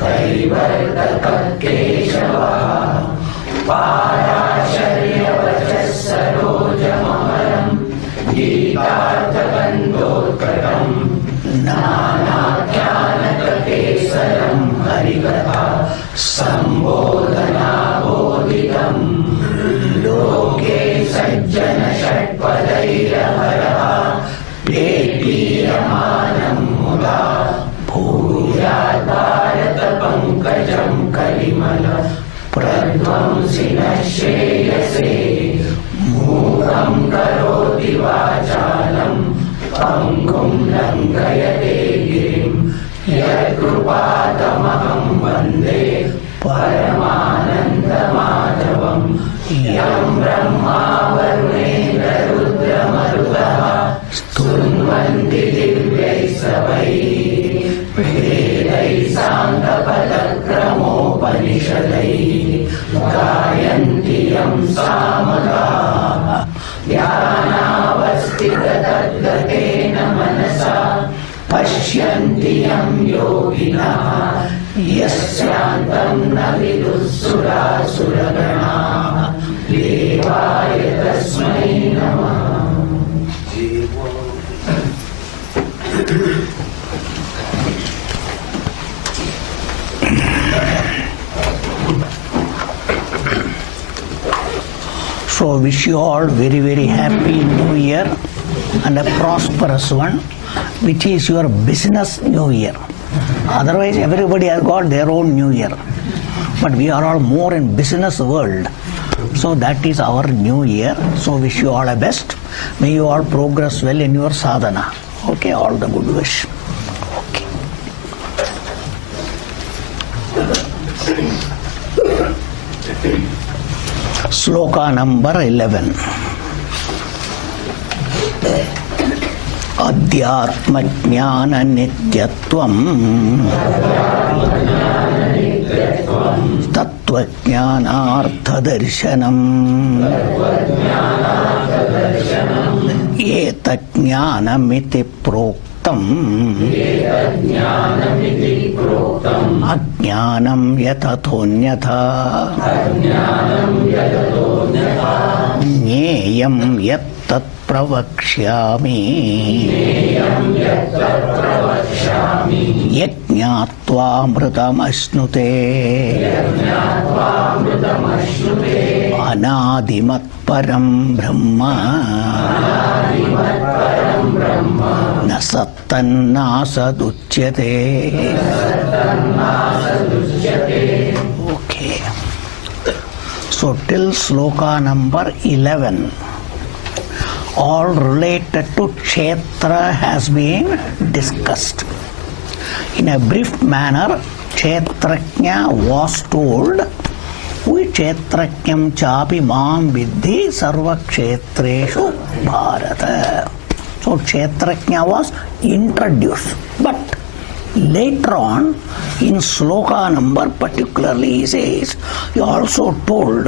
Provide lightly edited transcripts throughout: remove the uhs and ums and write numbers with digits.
कैवर्तक केशवः पाराशर्यवचः सरोजममरम् गीतार्थकन्दोत्कटम् नानाख्यानककेसरम् हरिकथा सम्बोधनाबोधितम् लोके सज्जन षट्पदैरहरः पेपीयमानम् मुदा भूयात् भारतपङ्कजम् कलिमल प्रध्वंसिनः श्रेयसे मूकं करोति वाचालम् पङ्गुं लङ्घयते गिरिं यत्कृपातमहं वन्दे परमानन्दमाधवम् यं ब्रह्मा वरुणेन्द्ररुद्रमरुतः स्तुन्वन्ति दिव्यैः स्तवैः वेदैः साङ्गपदक्रमोपनिषदैः गायन्ति यं सामगाः ध्यानावस्थिततद्गतेन मनसा पश्यन्ति यं योगिनः यस्यान्तं न विदुः सुरासुरगणाः देवाय तस्मै नमः। So wish you all very, very happy New Year and a prosperous one, which is your business New Year. Otherwise, everybody has got their own New Year. But we are all more in business world. So that is our New Year. So wish you all the best. May you all progress well in your sadhana. Okay, all the good wish. Okay. Sloka number 11. Adhyatma jnana nityatvam tattva jnanartha darshanam etat jnanamiti proktam ajnanam yatathonyatha ज्ञेयं यत्तत् प्रवक्ष्यामि यज्ञात्वामृतमश्नुते अनादिमत्परं ब्रह्म न सत्तन्नासदुच्यते। Okay. So till sloka number 11, all related to Kshetra has been discussed. In a brief manner, Kshetrajna was told, "Ui Kshetrajnam chapi mam vidhi sarva kshetreshu Bharata." So Kshetrajna was introduced, but later on, in sloka number particularly, he says, he also told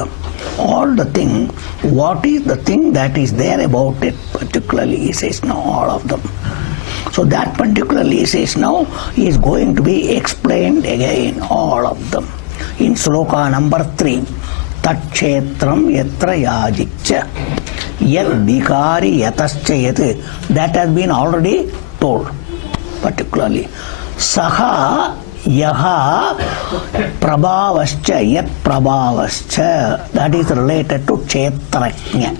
all the thing, what is the thing that is there about it, particularly he says now all of them. So that particularly he says now is going to be explained again, all of them. In sloka number 3, Takshetram yatra yajikcha yad vikari yatascha yat, that has been already told, particularly. Saha yaha prabhavascha yat prabhavascha, that is related to Kshetrajna.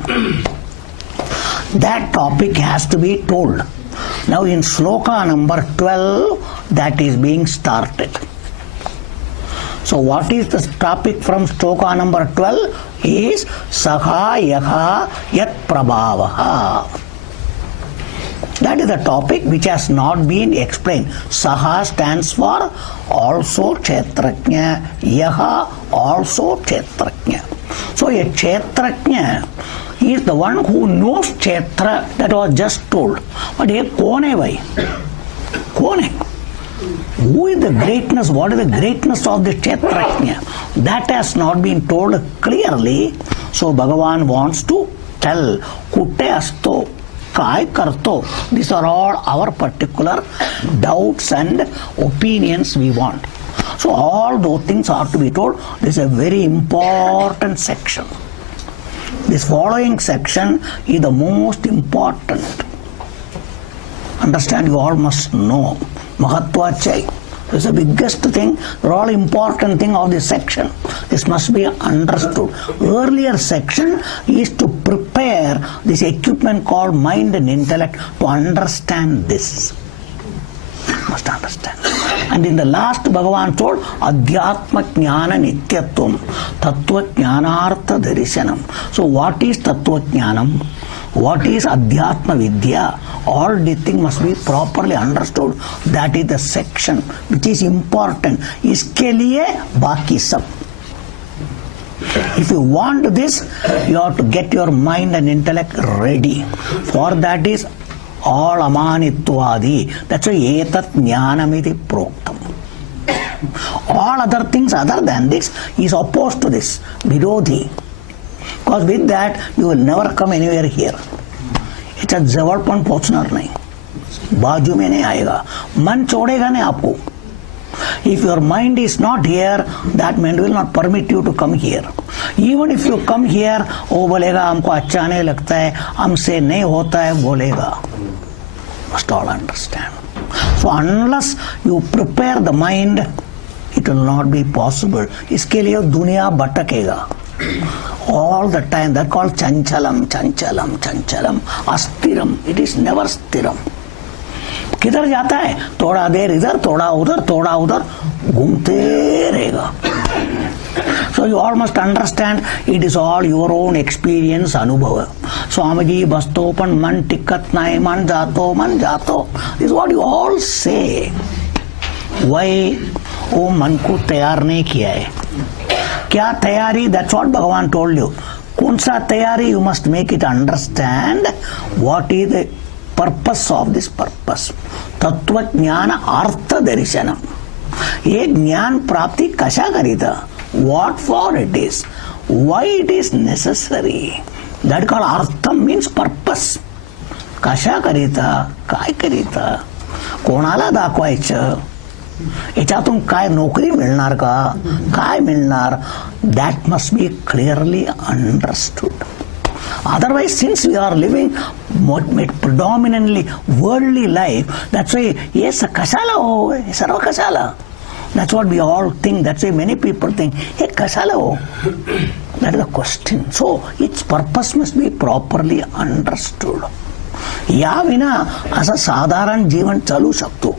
That topic has to be told. Now in sloka number 12, that is being started. So what is the topic from sloka number 12? Is Saha yaha yat prabhavaha. That is the topic which has not been explained. Saha stands for also Kshetrajna, Yaha also Kshetrajna. So a Kshetrajna is the one who knows Kshetra, that was just told. But here kone bhai? Kone? Who is the greatness? What is the greatness of the Kshetrajna? That has not been told clearly. So Bhagavan wants to tell Kutte asto, Kai karto. These are all our particular doubts and opinions we want. So all those things are to be told. This is a very important section. This following section is the most important. Understand, you all must know. Mahatva-chai. This is the biggest thing, the all important thing of this section. This must be understood. Earlier section is to prepare this equipment called mind and intellect to understand this. Must understand. And in the last, Bhagavan told Adhyatma Jnana Nityatvam Tattva Jnanartha Darishanam. So what is Tattva Jnanam? What is Adhyatma Vidya? All these things must be properly understood. That is the section which is important. Iske liye baki sab. If you want this, you have to get your mind and intellect ready. For that is all amanitwadi. That's why etat jnanamiti proktam. All other things other than this is opposed to this, virodhi. Because with that you will never come anywhere here. It's a जवळ पण पोचणार नाही, बाजू में नहीं आएगा, मन छोड़ेगा नहीं आपको. If your mind is not here, that mind will not permit you to come here. Even if you come here, वो बोलेगा हमको अच्छा नहीं लगता है, हमसे नहीं होता है बोलेगा. Must all understand. So unless you prepare the mind, it will not be possible. इसके लिए दुनिया भटकेगा. All the time, that called chanchalam, chanchalam, chanchalam, astiram. It is never stiram. किधर जाता है? थोड़ा देर इधर, थोड़ा उधर, घूमते रहेगा. So you all must understand, it is all your own experience, अनुभव. स्वामीजी बस्तो पण मन टिकत नाही, मन जातो. This is what you all say. Why? वो मन को तैयार नहीं किया है. क्या तैयारी? That's what Bhagavan told you. कौन सा तैयारी? You must make it understand what is the purpose of this purpose. तत्व ज्ञान अर्थ दर्शनम. ये ज्ञान प्राप्ति कशा करीता? What for it is? Why it is necessary? That called artham means purpose. कशा करीता? काय करीता? कोणाला दाखवायचं? याच्यातून काय नोकरी मिळणार का? काय मिळणार? That must be clearly understood. Otherwise, since we are living predominantly worldly life, that's why yes, kashala ho, sarva kashala. That's what we all think. That's why many people think, hey, kashala ho. That is the question. So its purpose must be properly understood. या विना असा साधारण जीवन चालू शकतो.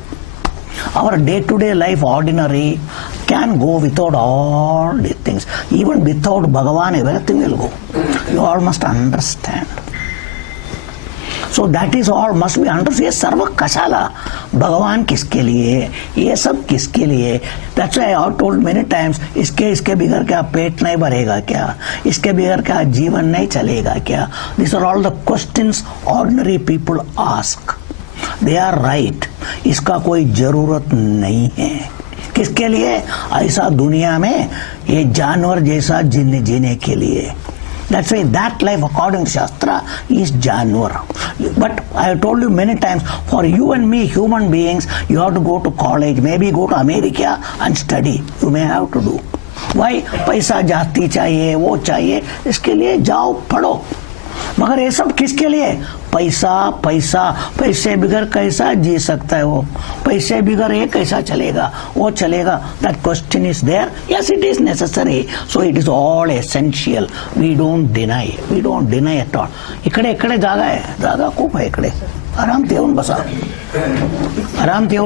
Our day-to-day life, ordinary, can go without all these things. Even without Bhagavan, everything will go. You all must understand. So that is all must be understood. ये सर्व कशाला? भगवान किसके लिए? ये सब किसके लिए? That's why I have told many times, इसके बिगर क्या पेट नहीं भरेगा क्या? इसके बिगर क्या जीवन नहीं चलेगा क्या? These are all the questions ordinary people ask. They are right. इसका कोई जरूरत नहीं है. किसके लिए? ऐसा दुनिया में ये जानवर जैसा जीने के लिए. That's why that life according to Shastra is जानवर. But I have told you many times, for you and me human beings, you have to go to college, maybe go to America and study. You may have to do. Why? पैसा जाती चाहिए, वो चाहिए, इसके लिए जाओ पढ़ो. मगर ये सब किसके लिए? पैसे बिगर कैसा जी सकता है वो? पैसे बिगर ये कैसा चलेगा? वो चलेगा? That question is there. Yes, it is necessary. So it is all essential. We don't deny at all. इकडे जागा आहे, जागा खूप आहे इकडे. आराम येऊन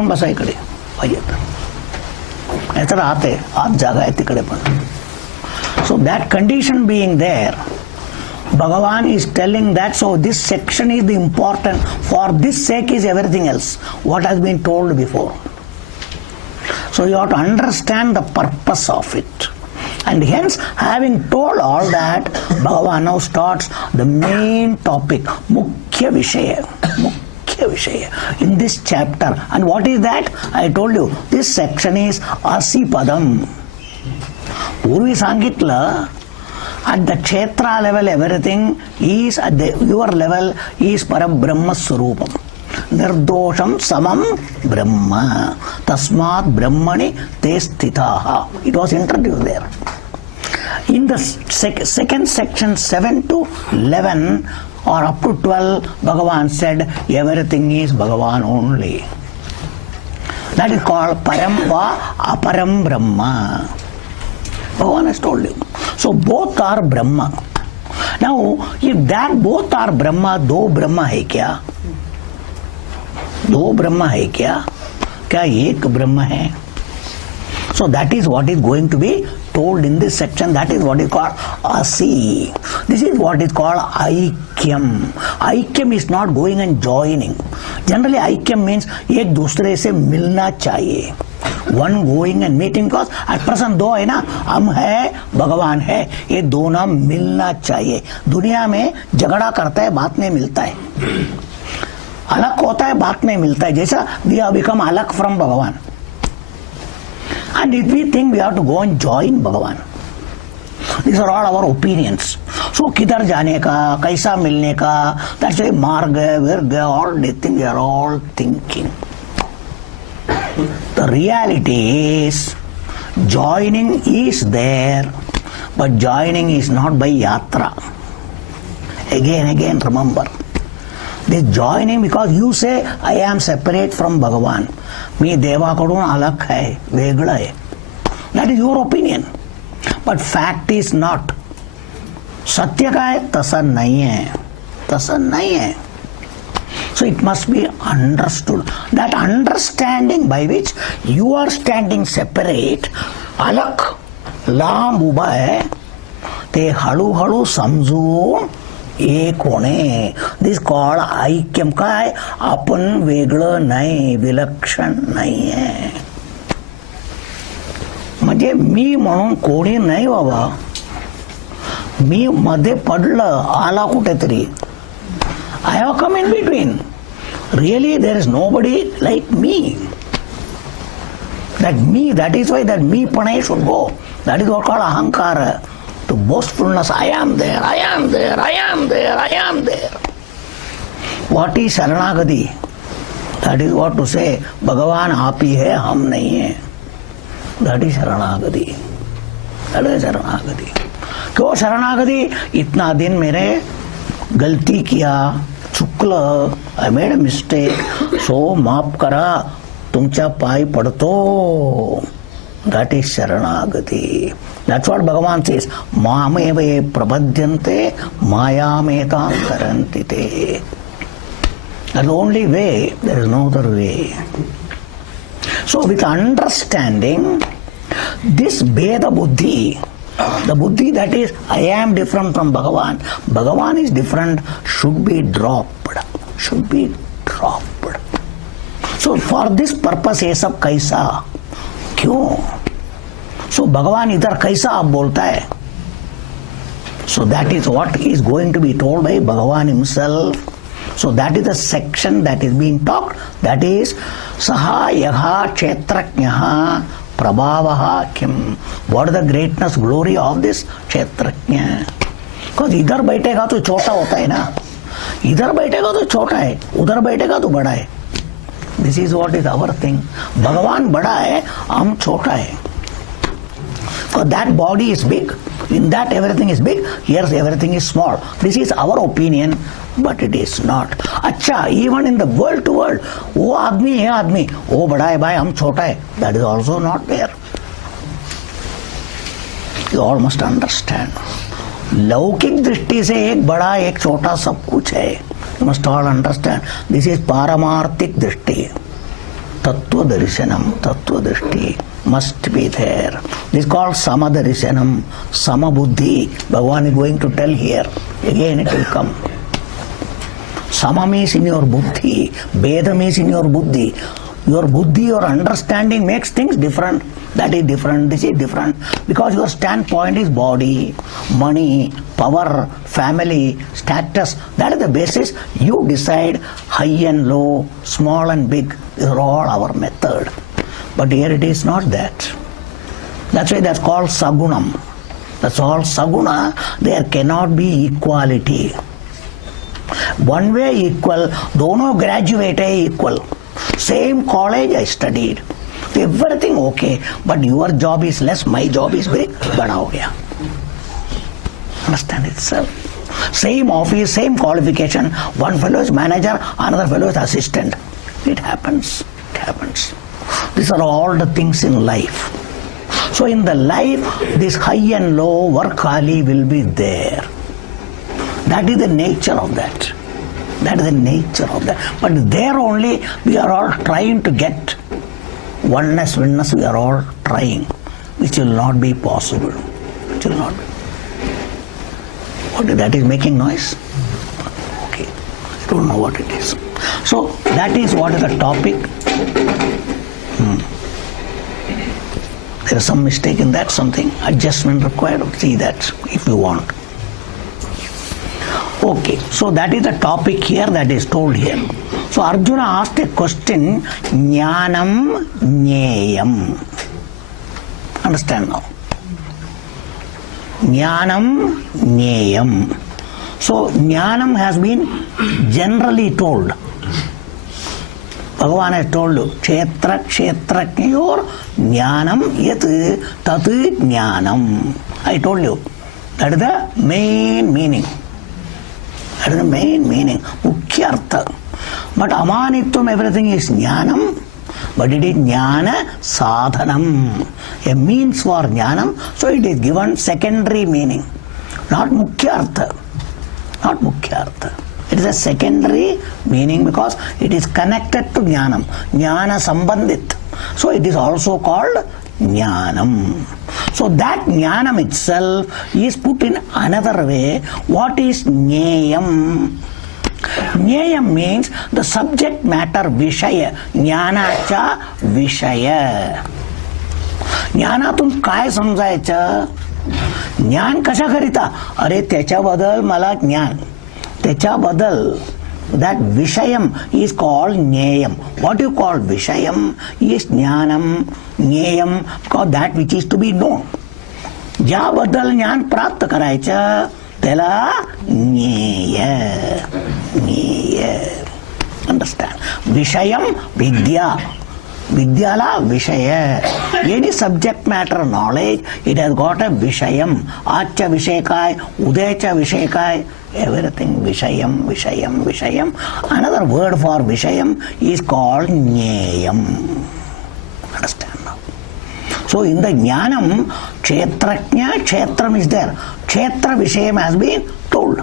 बसा इकडे पाहिजे तर आते आत जागा आहे तिकडे पण. So that condition being there, Bhagavan is telling that, so this section is the important, for this sake is everything else, what has been told before. So you have to understand the purpose of it. And hence, having told all that, Bhagavan now starts the main topic, Mukhya Vishaya. In this chapter. And what is that? I told you, this section is Asipadam. Purvi सांगितलं, at the kshetra level everything is, at your level is Parabrahma Swarupam. Nirdosham samam Brahma. Tasmat Brahmani te sthitaha. It was introduced there. In the second section 7 to 11 or up to 12, Bhagavan said everything is Bhagavan only. That is called Param va Aparam Brahma. Bhagavan has told you. So both are Brahma. Now, if that both are Brahma, दो ब्रह्मा है क्या? दो ब्रह्मा है क्या? क्या एक ब्रह्म है? So that is what is going to be told in this section. That is what is called Asi. This is what is called Aikyam. Aikyam is not going and joining. Generally Aikyam means एक दूसरे से मिलना चाहिए. One going and meeting, because at present दो है ना, हम है भगवान है, ये दोनों मिलना चाहिए. दुनिया में झगड़ा करता है, बात नहीं मिलता है. अलग होता है, बात नहीं मिलता है. जैसा we have become अलग from भगवान. And if we think we have to go and join Bhagavan, these are all our opinions. So किधर जाने का, कैसा मिलने का, that's why मार्ग है, वर्ग है, all these things we are all thinking. The reality is joining is there, but joining is not by yatra. Again remember. This joining, because you say I am separate from Bhagavan. मी देवाकडून अलग है, वेगळं आहे. That is your opinion. But fact is not. सत्य काय? तसं नाही आहे. तसं नाही आहे. So it must be understood. That understanding by which you are standing separate, अलग, लांब उभा आहे, ते हळूहळू समजून एक होणे. दिस कॉल्ड ऐक्यम. काय? आपण वेगळं नाही, विलक्षण नाही आहे. म्हणजे मी म्हणून कोणी नाही बाबा. मी मध्ये पडलं, आला कुठेतरी. I have come in between. Really there is nobody like me. That me, that is why that me पण I should go. That is what called अहंकार. To boastfulness, I am there, I am there, I am there, I am there. What is Sharanagati? That is what to say, Bhagavan आप ही है, हम नहीं है. That is Sharanagati. That is Sharanagati. क्यों शरणागति? इतना दिन मेरे गलती किया, चुकलं, I made a mistake, so माफ करा, तुमच्या पाय पडतो. That is Sharanagati. That's what Bhagavan says. Mameva prabhadyante mayametam taranti te. That's the only way. There is no other way. So with understanding this Veda Buddhi, the Buddhi that is I am different from Bhagavan, Bhagavan is different, should be dropped. Should be dropped. So for this purpose ये सब कैसा? क्यों? So भगवान इधर कैसा आप बोलता है? So that is what is going to be told by Bhagavan himself. So that is the section that is being talked. That is saha yaha kshetrajnaha prabhavaha kim. What is the greatness, glory of this kshetrajna? Because इधर बैठेगा तो छोटा होता है ना. इधर बैठेगा तो छोटा है, उधर बैठेगा तो बड़ा है. This is what is our thing. भगवान बड़ा है, हम छोटा है. Because that body is big, in that everything is big, here everything is small. This is our opinion, but it is not. अच्छा, even in the world to world, वो आदमी है आदमी, वो बड़ा है भाई, हम छोटा है. That is also not there. You all must understand. लौकिक दृष्टि से एक बड़ा एक छोटा सब कुछ है. You must all understand. This is पारमार्थिक दृष्टि. तत्व दर्शनम, तत्व दृष्टि must be there. This is called Samadarishanam, Samabuddhi. Bhagavan is going to tell here. Again it will come. Sama means in your buddhi. Veda means in your buddhi. Your buddhi, your understanding makes things different. That is different, this is different. Because your standpoint is body, money, power, family, status. That is the basis. You decide high and low, small and big. These are all our method. But here it is not that. That's why that's called Sagunam. That's all Saguna. There cannot be equality. one way equal, dono graduate equal. Same college I studied. Everything okay, but your job is less, my job is big. Bada ho gaya. Understand itself. Same office, same qualification. One fellow is manager, another fellow is assistant. It happens. It happens. These are all the things in life. So in the life, this high and low, work hali will be there. That is the nature of that. That is the nature of that. But there only we are all trying to get oneness, we are all trying, which will not be possible. Which will not be. What is that? Is making noise? Okay. I don't know what it is. So that is what is the topic. There is some mistake in that, something, adjustment required. See that if you want. Okay, so that is the topic here that is told here. So Arjuna asked a question, Jnanam Jneyam. Understand now? Jnanam Jneyam. So Jnanam has been generally told. Bhagavan has told you, Kshetra Kshetraknyor Jnanam Yat Tat Jnanam. I told you. That is the main meaning. That is the main meaning. Mukhya artha. But amanitvam, everything is jnanam, but it is jnana sadhanam. A means for jnanam, so it is given secondary meaning. Not mukhya artha. Not mukhya artha. It is a secondary meaning because it is connected to jnanam. Jnana sambandhit. So it is also called jnanam. So that jnanam itself is put in another way. What is jneyam? Jneyam means the subject matter vishaya. Jnanacha vishaya. ज्ञानातून काय समजायचं? ज्ञान कशा करिता? अरे त्याच्याबद्दल मला ज्ञान, त्याच्याबद्दल that vishayam is called jneyam. What you call vishayam is jnanam, jneyam, because that which is to be known. ज्याबद्दल ज्ञान प्राप्त करायचं त्याला ज्ञेय. ज्ञेय. Understand? Vishayam vidya. Vidyala Vishaya. Any subject matter knowledge, it has got a Vishayam. Acha Vishayakai, Udecha Vishayakai, everything Vishayam, Vishayam, Vishayam. Another word for Vishayam is called Jneyam. Understand now? So in the Jnanam, Kshetraknya, Kshetram is there. Kshetra Vishayam has been told.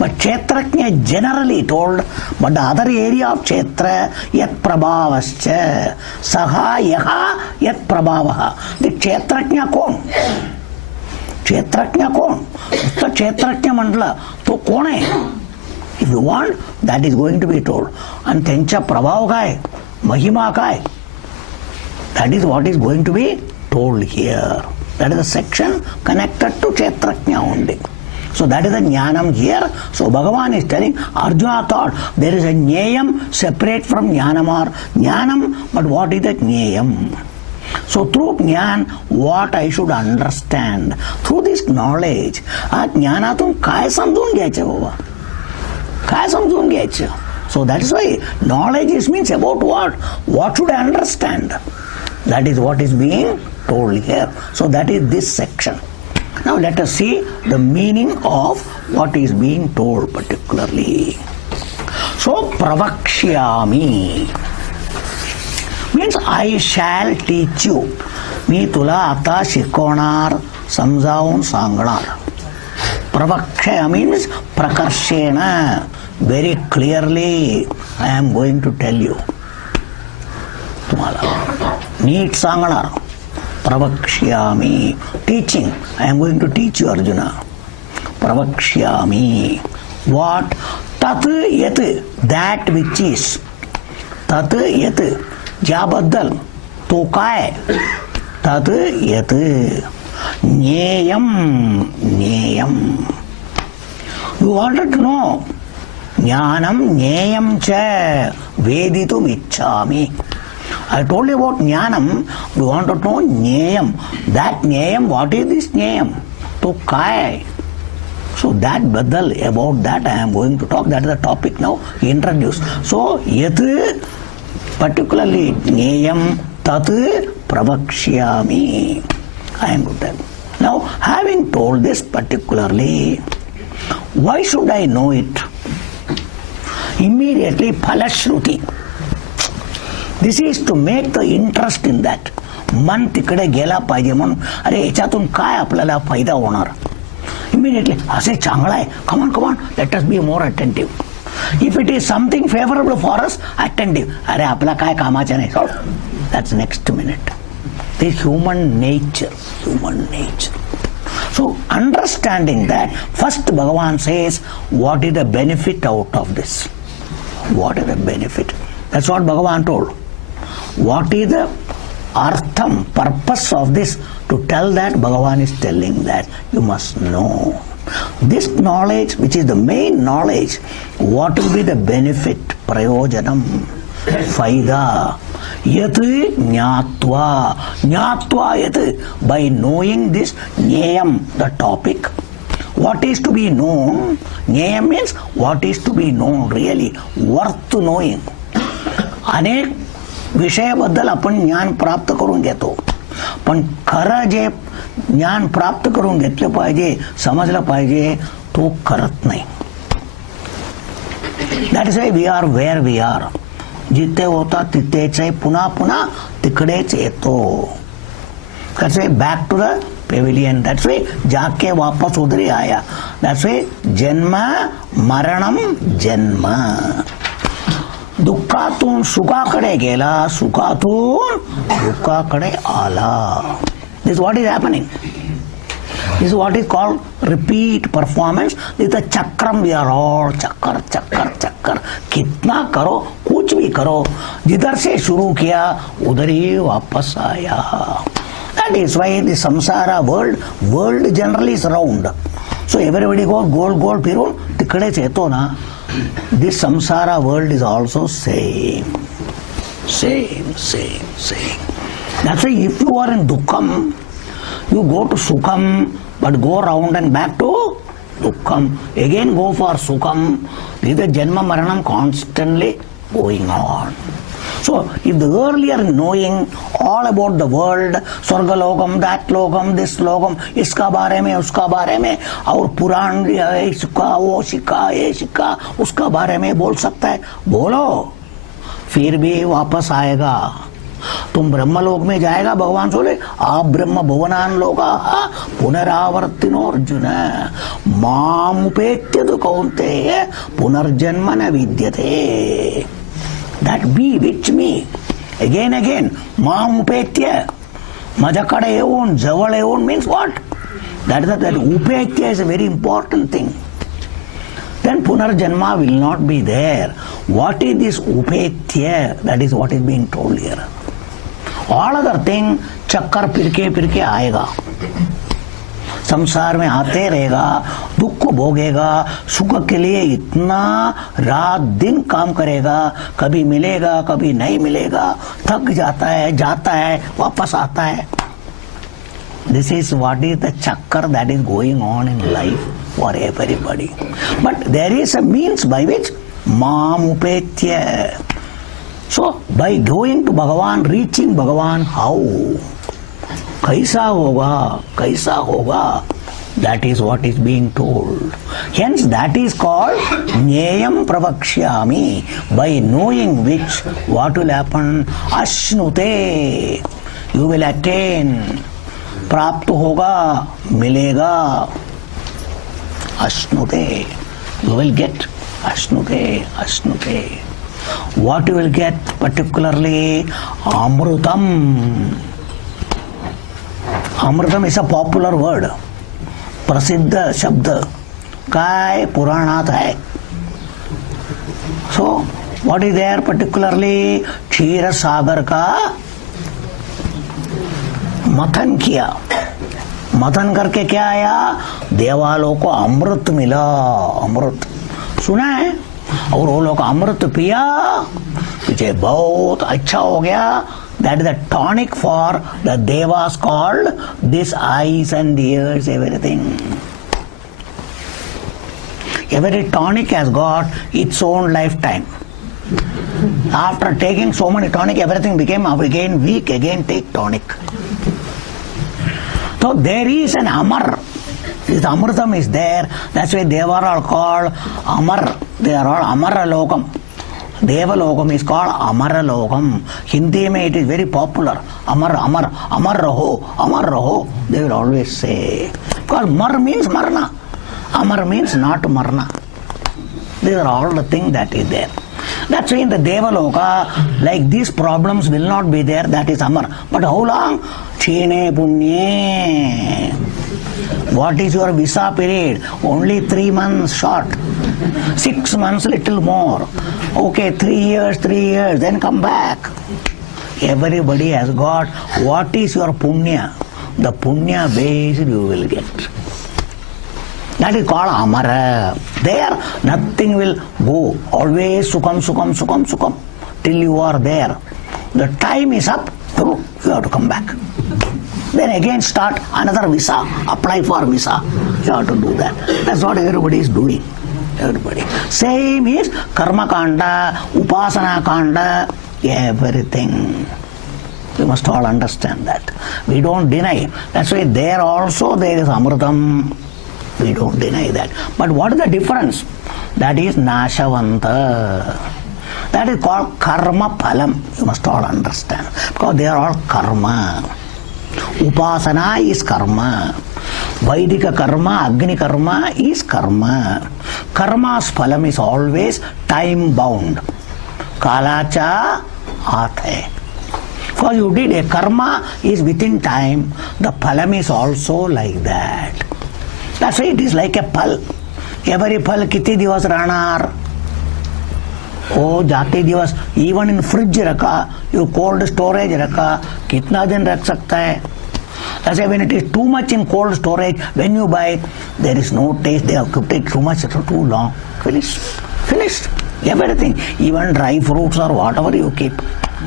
But Kshetraknya generally told, but the other area of Kshetra, Yat Prabhavascha, Saha Yaha Yat Prabhavaha. The Kshetraknya कौन? Kshetraknya कौन? उसका Kshetraknya Mandla तो कौन है? If you want, that is going to be told. And त्यांचा प्रभाव काय? महिमा काय? That is what is going to be told here. That is the section connected to Kshetraknya only. So that is the jnanam here. So Bhagavan is telling, Arjuna thought there is a jneyam separate from jnanam or jnanam, but what is the jneyam? So through jnan, what I should understand? Through this knowledge, jnanatum काय समजून घ्यायचं बाबा? काय समजून घ्यायचं? So that is why knowledge is means about what? What should I understand? That is what is being told here. So that is this section. Now let us see the meaning of what is being told particularly. So pravakshyami means I shall teach you. मी तुला आता शिकवणार, समजावून सांगणार. Pravakshyami means prakarshena. Very clearly I am going to tell you. तुम्हाला NEET सांगणार. Pravakshyami. Teaching. I am going to teach you, Arjuna. Pravakshyami. What? Tat yat. That which is. Tat yat. ज्याबद्दल. तो काय? Tat yat. Jneyam. Jneyam. You wanted to know. Jnanam jneyam cha veditum ichchami. I told you about jnanam. We want to know jneyam. That jneyam, what is this jneyam? To kai. So that badal, about that I am going to talk. That is the topic now introduced. So yat particularly Jneyam tat pravakshyami. I am going to tell. Now having told this particularly, why should I know it? Immediately Phalashruti. This is to make the interest in that. मन तिकडे गेला पाहिजे म्हणून अरे याच्यातून काय आपल्याला फायदा होणार. Immediately असे चांगला आहे, come on, let us be more attentive. If it is something favorable for us, attentive. अरे आपला काय कामाचा नाही, that's next minute. This human nature. So understanding that, first Bhagavan says, what is the benefit out of this? What is the benefit? That's what Bhagavan told. What is the artham, purpose of this? To tell that, Bhagavan is telling that you must know. This knowledge, which is the main knowledge, what will be the benefit, prayojanam, faida, yat jnatva, yat, by knowing this, jneyam, the topic. What is to be known? Jneyam means what is to be known, really, worth knowing. अनेक विषयाबद्दल आपण ज्ञान प्राप्त करून घेतो, पण खरं जे ज्ञान प्राप्त करून घेतलं पाहिजे, समजलं पाहिजे, तो करत नाही. That is why we are where we are. जिथे होता तिथेच आहे, पुन्हा पुन्हा तिकडेच येतो. That's why back to the pavilion. That's why जाके वापस उधर ही आया. दॅट्स वाय जन्म मरणम जन्म. दुःखातून सुखाकडे गेला, सुखातून दुःखाकडे आला. This what is happening. This what is called repeat performance. This the चक्रम. वी आर ऑल चक्कर चक्कर चक्कर. कितना करो, कुछ भी करो, जिधर से शुरू किया उधर ही वापस आया. That is why the samsara world generally is round. So everybody goes goal फिरून तिकडेच येतो ना. This samsara world is also same. That's why if you are in dukkham, you go to sukham, but go round and back to dukkham. Again go for sukham. This is the janma maranam constantly going on. So if the earlier knowing all about the world, स्वर्ग लोकम, that Lokam, this लोकम, इसका बारे में, उसका बारे में, और पुराण ये सिक्का, वो सिक्का, ये सिक्का, उसका बारे में बोल सकता है, बोलो, फिर भी वापस आएगा. तुम ब्रह्मलोक में जाएगा, भगवान बोले आप ब्रह्म भुवनान लोका पुनरावर्तिनो अर्जुन मामुपेत्य तो कौन्तेय पुनर्जन्म न विद्यते. That be with me again माम उपेत्य, माझ्याकडे येऊन, जवळ येऊन means what? That upetyya is a very important thing. Then punarjanma will not be there. What is this upetyya? That is what is being told here. All other thing चक्कर फिरके आएगा. संसार में आते रहेगा, दुख भोगेगा, सुख के लिए इतना रात दिन काम करेगा, कभी मिलेगा कभी नहीं मिलेगा, थक जाता है वापस आता है. This is what is the chakkar that is going on in life for everybody. But there is a means by which mam upetya. So by going to Bhagavan, reaching Bhagavan, how? कैसा होगा, that is what is being told. Hence that is called Jneyam Pravakshyami. By knowing which, what will happen? Ashnute, you will attain. प्राप्त होगा, मिलेगा. Ashnute, you will get. Ashnute. What you will get particularly? Amrutam. Amrutam is a popular word. प्रसिद्ध शब्द काय पुराणात आहे. So what is there particularly? क्षीर सागर का मथन किया. मथन करके क्या आया? देवालों को अमृत मिला. अमृत सुना है, और वो लोग अमृत पिया, मुझे बहुत अच्छा हो गया. That is the tonic for the devas called this eyes and ears, everything. Every tonic has got its own lifetime. After taking so many tonic, everything became again weak, again take tonic. So there is an Amar. This Amritam is there. That's why they were all called Amar. They are all Amara Lokam. Devalokam is called Amara Lokam. Hindi mein it is very popular. Amar, Amar, Amar Raho. They will always say. Because Mar means Marna. Amar means not Marna. These are all the things that is there. That's why in the Devaloka, like these problems will not be there. That is Amar. But how long? Chine Punye. What is your visa period? Only 3 months short. 6 months little more. Okay, 3 years, then come back. Everybody has got what is your punya. The punya base you will get. That is called Amara. There nothing will go. Always Sukham till you are there. The time is up, you have to come back. Then again start another visa, apply for visa. You have to do that. That's what everybody is doing. Everybody. Same is Karma Kanda, Upasana Kanda, everything. We must all understand that. We don't deny. That's why there also there is Amritam. We don't deny that. But what is the difference? That is Nashavanta. That is called Karma Phalam. You must all understand. Because they are all Karma. Upasana is Karma. Vaidika Karma, Agni Karma is Karma. Karma's Phalam is always time bound. Kalacha Athe. Because you did a karma is within time, the phalam is also like that. That's why it is like a phal. Every phal kiti divas ranar. Oh, jati divas. Even in fridge rakha, you cold storage rakha, kitna din rakh sakta hai. That's why when it is too much in cold storage, when you buy it, there is no taste. They have kept it too much, too long. Finished. Everything. Even dry fruits or whatever you keep.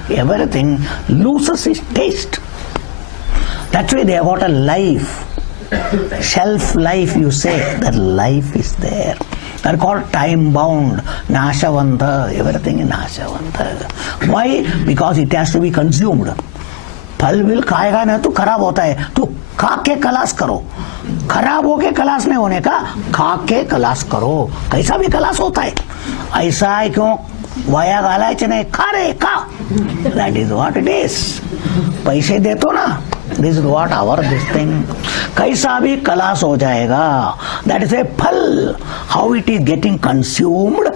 Everything loses its taste. That's why they have got a life. Shelf life, you say. That life is there. They are called time bound. Nashavanta. Everything is Nashavanta. Why? Because it has to be consumed. फल will खाएगा ना तो खराब होता है. तो खा के कलास करो. खराब होके कलास नहीं होने का, खा के कलास करो. कैसा भी कलास होता है. ऐसा है क्यों? वाया घालायचे नाही, खा रे खा. That is what it is. पैसे देतो ना. This is what our this thing. कैसा भी कलास हो जाएगा. That is a फल. How it is getting consumed.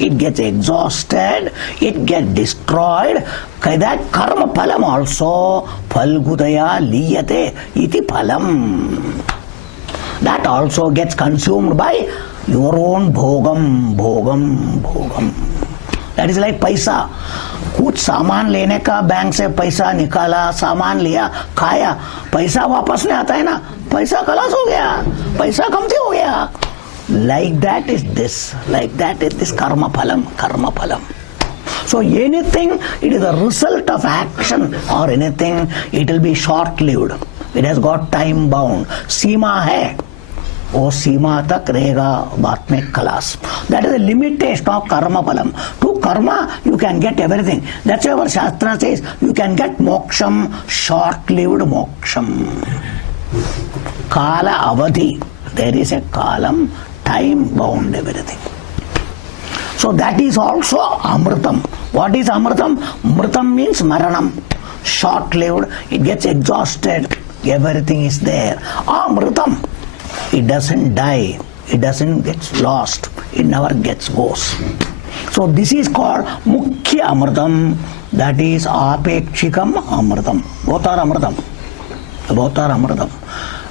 It gets exhausted, it gets destroyed. That karma phalam also, phalgudaya liyate iti phalam. That also gets consumed by your own bhogam. That is like paisa. कुछ सामान लेने का bank से पैसा निकाला, सामान लिया, खाया, पैसा वापस नहीं आता है ना, पैसा खलास हो गया, पैसा कमती हो गया. Like that is this. Like that is this karma phalam. So anything, it is a result of action or anything, it will be short-lived. It has got time bound. सीमा है. वो सीमा तक रहेगा, बाद में खलास. That is the limitation of karma phalam. To karma, you can get everything. That's why our Shastra says, you can get moksham, short-lived moksham. Kala avadhi. There is a kalam, time bound everything. So that is also Amritam. What is Amritam? Mritam means Maranam. Short-lived, it gets exhausted, everything is there. Amritam, it doesn't die, it doesn't get lost, it never gets goes. So this is called Mukhya Amritam, that is Apekshikam Amritam. Both are Amritam.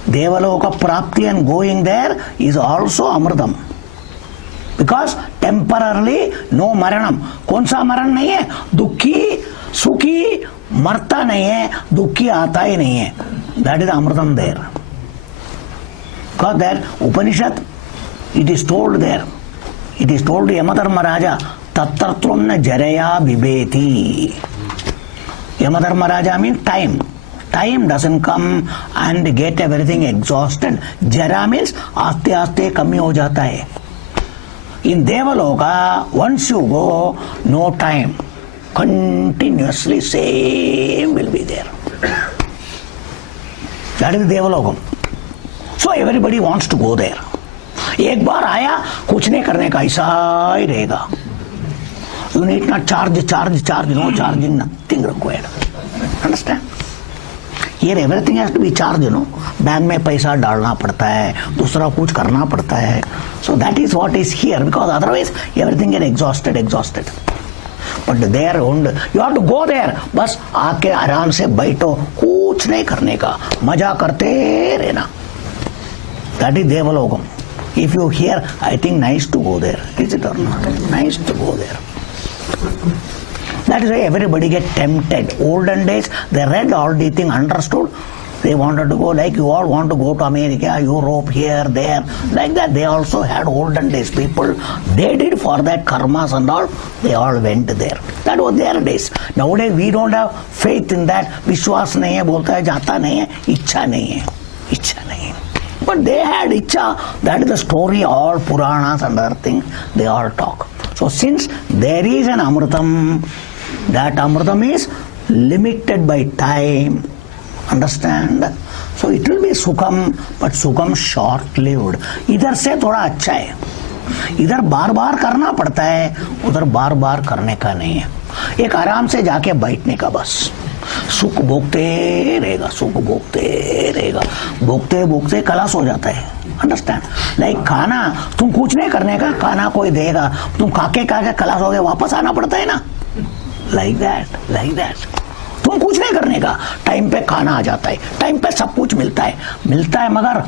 Devaloka Prapti and going there is also Amritam. Because temporarily no Maranam. कौन सा मरण नहीं है? दुखी सुखी मरता नहीं है, दुखी आता ही नहीं है. That is Amritam there. Because there Upanishad, it is told there. It is told to Yamadharma Raja, Tattartvam na jaraya bibeti. Yamadharma Raja means time. Time doesn't come and get everything exhausted. Jara means आस्ते आस्ते कमी हो जाता है. in Devaloka, once you go, no time. Continuously same will be there. That is Devalokam. So everybody wants to go there. एक बार आया कुछ नहीं करने का ऐसा ही रहेगा. You need not charge, no charging, nothing required. Understand? Here everything has to be charged, you know. Bank में पैसा डालना पड़ता है, दूसरा कुछ करना पड़ता है. So that is what is here, because otherwise everything get exhausted. But there only you have to go there. बस आके आराम से बैठो, कुछ नहीं करने का, मजा करते रहना. That is Devalokam. If you hear, I think nice to go there. Is it or not? Nice to go there. That is why everybody get tempted. Olden days, they read all the things, understood. They wanted to go, like you all want to go to America, Europe, here, there. Like that, they also had olden days people. They did for that karmas and all. They all went there. That was their days. Nowadays, we don't have faith in that. विश्वास नहीं है, बोलता है, जाता नहीं है, इच्छा नहीं है. But they had icha. That is the story. All Puranas and other things, they all talk. So since there is an Amritam, that Amritam is limited by time. Understand? So it will be Sukham, but Sukham short-lived. इधर से थोड़ा अच्छा है. इधर बार-बार करना पड़ता है, उधर बार-बार करने का नहीं है. एक आराम से जाके बैठने का बस. सुख भोगते रहेगा, भोगते खलास हो जाता है. अंडरस्टैंड? लाइक खाना, तुम कुछ नहीं करने का, खाना कोई देगा, तुम खाके खलास हो गए, वापस आना पड़ता है ना. Like that. तुम कुछ नहीं करने का, टाइम पे खाना आ जाता है, टाइम पे सब कुछ मिलता है, मगर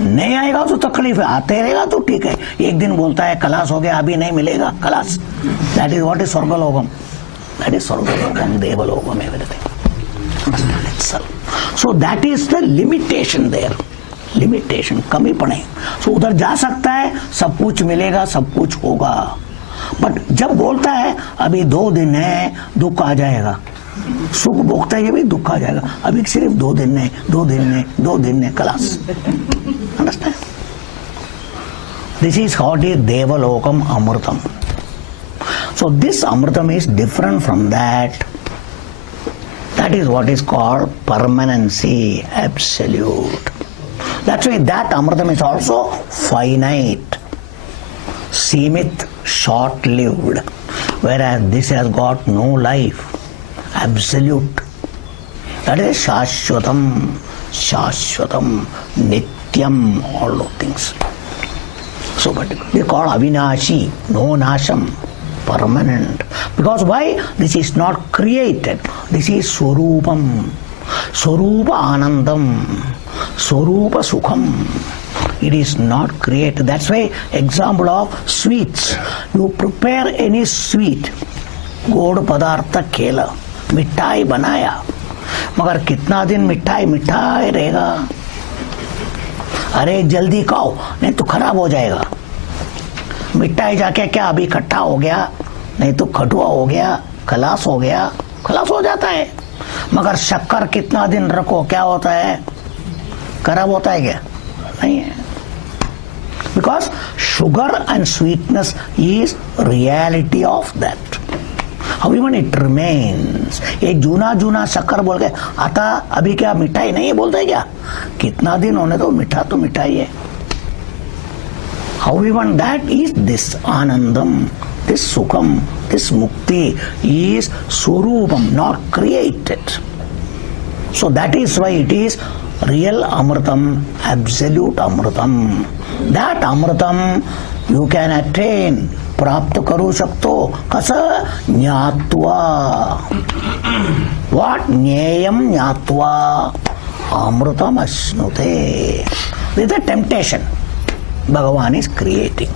नहीं आएगा तो तकलीफ है, आते रहेगा तो ठीक है. एक दिन बोलता है खलास हो गया, अभी नहीं मिलेगा, खलास. दैट इज व्हाट इज स्वर्गलोकम. That is Sarvalokam, Devalokam, everything. Understand itself. So that is the limitation there. Limitation, कमी पड़े. So उधर जा सकता है, सब कुछ मिलेगा, सब कुछ होगा. But जब बोलता है, अभी 2 दिन है, दुख आ जाएगा. सुख भोगता है, ये भी दुख आ जाएगा. अभी सिर्फ 2 दिन है, खलास. Understand? This is what is Devalokam Amritam. So this Amritam is different from that. That is what is called permanency, absolute. That's why that Amritam is also finite, Simit, short-lived, whereas this has got no life, absolute. That is Shashwatam, Nityam, all those things. So but they call Avinashi, no Nasham. Permanent. Because why? This is not created. This is Swarupam. Swarupa Anandam. Swarupa Sukham. It is not created. That's why example of sweets. You prepare any sweet. गोड़ पदार्थ खेला, मिठाई बनाया, मगर कितना दिन मिठाई रहेगा. अरे जल्दी खाओ, नहीं तो खराब हो जाएगा. मिठाई जाके क्या अभी खट्टा हो गया, नहीं तो खटुआ हो गया, खलास हो जाता है. मगर शक्कर कितना दिन रखो, क्या होता है? खराब होता है क्या? नहीं है. Because sugar and sweetness is reality of that. However it remains. एक जूना शक्कर बोल के आता, अभी क्या मिठाई नहीं है बोलता है क्या? कितना दिन होने दो, मीठा तो मिठाई है. However, that is this Anandam, this Sukham, this Mukti is Surupam, not created. So that is why it is real Amritam, absolute Amritam. That Amritam you can attain, प्राप्त करू शकतो. कसं? ज्ञात्वा. What? ज्ञेयम ज्ञात्वा अमृतम अश्नुते. This is the temptation Bhagavan is creating.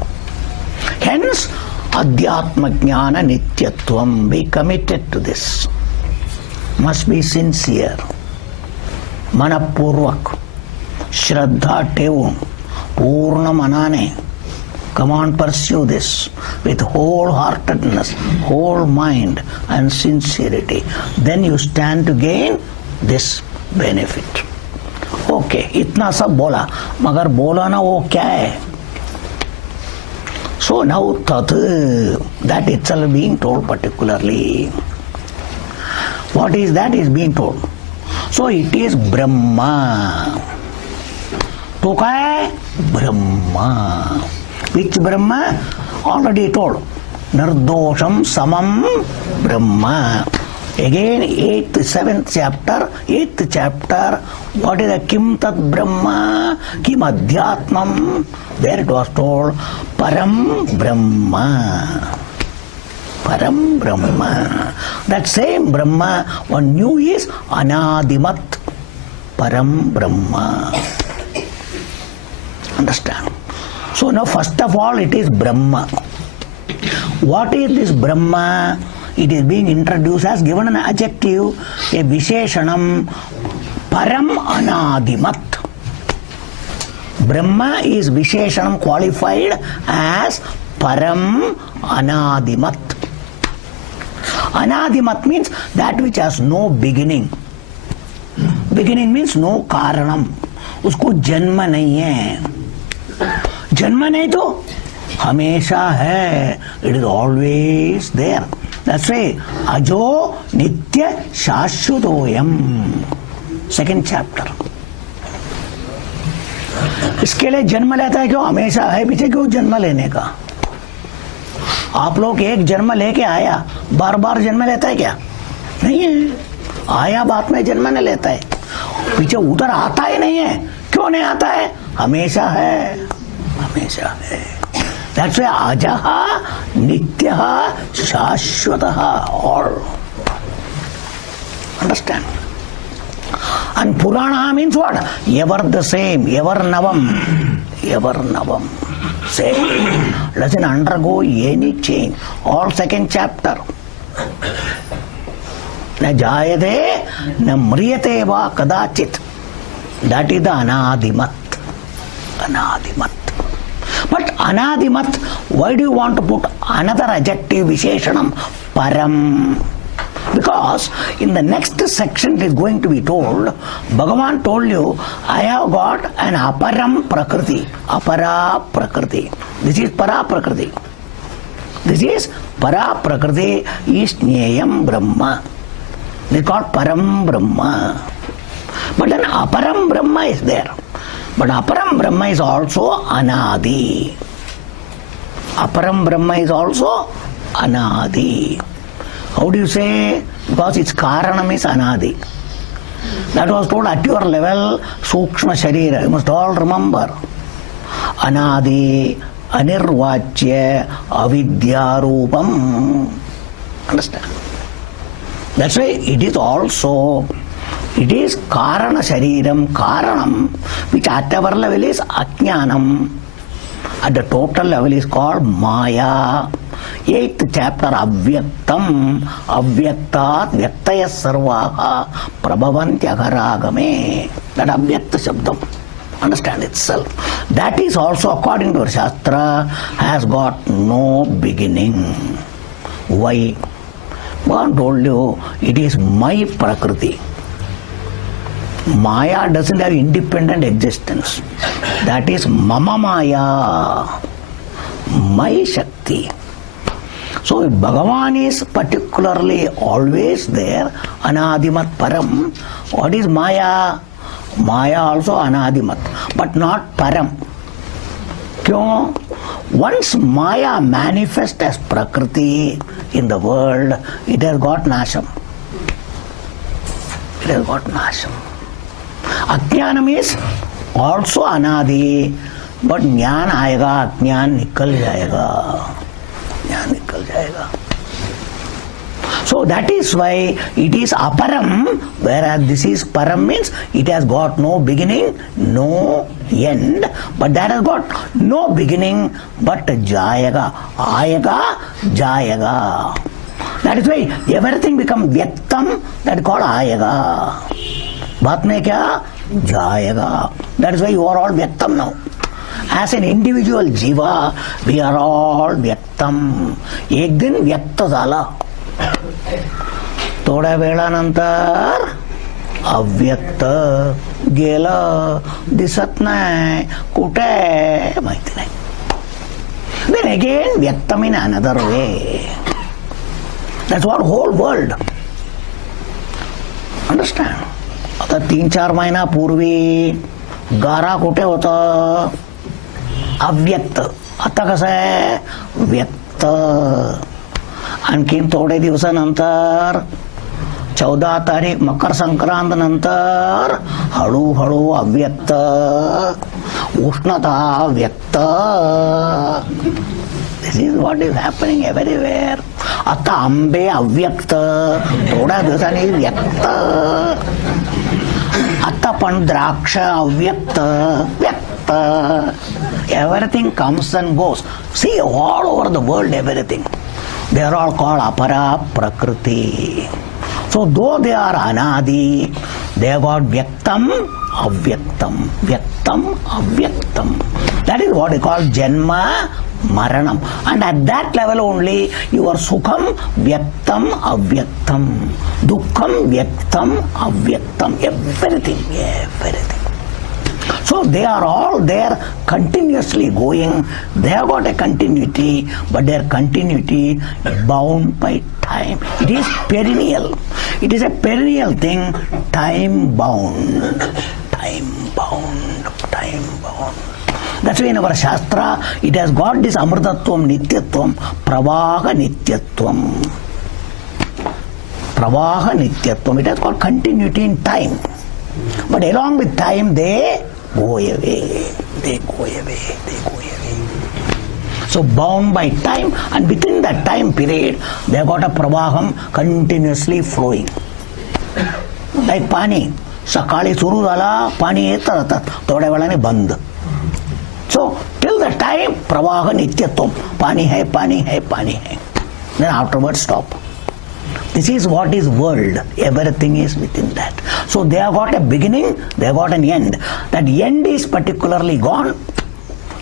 Hence, Adhyatma Jnana Nityatvam. Be committed to this. Must be sincere. Manapurvak. Shraddha Tevun. Purna Manane. Come on, pursue this with wholeheartedness, whole mind and sincerity. Then you stand to gain this benefit. Okay, इतना सब बोला, मगर बोला ना वो क्या है? So now tat, that itself being told particularly. What is that is being told? So it is Brahma. तो क्या है? Brahma. Which Brahma? Already told. Nirdosham samam Brahma. Again, 7th chapter, what is the Kim Tat Brahma? Kim Adhyatmam? There it was told, Param Brahma. Param Brahma. That same Brahma, one new is Anadimat. Param Brahma. Understand? So now first of all it is Brahma. What is this Brahma? It is being introduced as given an adjective, a Visheshanam, Param Anadimat. Brahma is Visheshanam qualified as Param Anadimat. Anadimat means that which has no beginning. Beginning means no Karanam. उसको जन्म नहीं है. जन्म नहीं तो हमेशा है. It is always there. That's why Ajo Nitya Shashwatoyam. 2nd chapter. इसके लिए जन्म लेता है क्यों? हमेशा है पीछे क्यों जन्म लेने का? आप लोग एक जन्म लेके आया, बार बार जन्म लेता है क्या? नहीं है. आया बात में जन्म नहीं लेता है. पीछे उधर आता ही नहीं है. क्यों नहीं आता है? हमेशा है. हमेशा है. That's why Ajaha, Nityaha, Shashwataha, all. Understand? And Purana means what? Ever the same, ever navam. Ever navam. Same. Doesn't undergo any change. All 2nd chapter. Na jayade, na mriyate va kadachit. That is the Anadimat. Anadimat. But Anadimat, why do you want to put another adjective Visheshanam? Param. Because in the next section it is going to be told, Bhagavan told you, I have got an Aparam Prakriti. Apara Prakriti. This is Para Prakriti. This is Para Prakriti is Nyayam Brahma. They call Param Brahma. But then Aparam Brahma is there. But Aparam Brahma is also Anadi. Aparam Brahma is also Anadi. How do you say? Because its Karanam is Anadi. That was told at your level, Sukshma Sharira. You must all remember. Anadi, Anirvachya, Avidyarupam. Understand? That's why it is also, it is Karana Shariram, Karanam, which at our level is Ajnanam. At the total level is called Maya. 8th chapter Avyaktam, Avyaktat, Vyaktaya Sarvaha, Prabhavantyagharagame. That Avyakta Shabdam. Understand itself. That is also according to our Shastra has got no beginning. Why? One told you it is my Prakriti. Maya doesn't have independent existence. That is Mama Maya. My Shakti. So if Bhagavan is particularly always there, Anadimat Param, what is Maya? Maya also Anadimat, but not Param. Kyun? Once Maya manifests as Prakriti in the world, it has got Nasham. It has got Nasham. Ajnanam is also Anadi, but Jnana आएगा, Ajnan निकल जाएगा. Jnana निकल जाएगा. So that is why it is Aparam, whereas this is Param means it has got no beginning, no end, but that has got no beginning, but Jayega, Ayega, Jayega. That is why everything becomes Vyaktam, that is called Ayega. बात में क्या? जाएगा. That is why you are all Vyaktam now. As an individual jiva, we are all Vyaktam. एक दिन व्यक्त झाला. थोड्या वेळानंतर अव्यक्त गेलं, दिसत नाही, कुठे माहिती नाही. then again Vyaktam in another way. That's what whole world. Understand? आता 3-4 महिना पूर्वी गारा कुठे होतं? अव्यक्त. आता कसं आहे? व्यक्त. आणखीन थोडे दिवसानंतर 14 तारीख मकर संक्रांत नंतर हळूहळू अव्यक्त, उष्णता व्यक्त. This is what is happening everywhere. आता आंबे अव्यक्त, थोड्या दिवसांनी व्यक्त. आता पण द्राक्ष अव्यक्त, व्यक्त. Everything comes and goes. See, all over the world, everything. They are all called apara prakriti. So though they are anadi, they have got vyaktam, avyaktam, vyaktam, avyaktam. That is what we call janma, maranam. And at that level only, your sukham, vyaktam, avyaktam. Dukkham, vyaktam, avyaktam. Everything, everything. So they are all there continuously going. They have got a continuity, but their continuity is bound by time. It is perennial. It is a perennial thing, time bound. Time bound. Time bound. That's why in our Shastra, it has got this Amrtatvam, Nityatvam, Pravaha Nityatvam. Pravaha Nityatvam. It has got continuity in time. But along with time, they go away. They go away. They go away. So bound by time, and within that time period, they have got a pravaham continuously flowing. Like पाणी. सकाळी सुरू झाला, पाणी येत राहतात. थोड्या वेळाने बंद. So till the time, प्रवाह नित्यत्वम. पाणी है, पाणी है, पाणी है. Then afterwards stop. This is what is world. Everything is within that. So they have got a beginning, they have got an end. That end is particularly gone.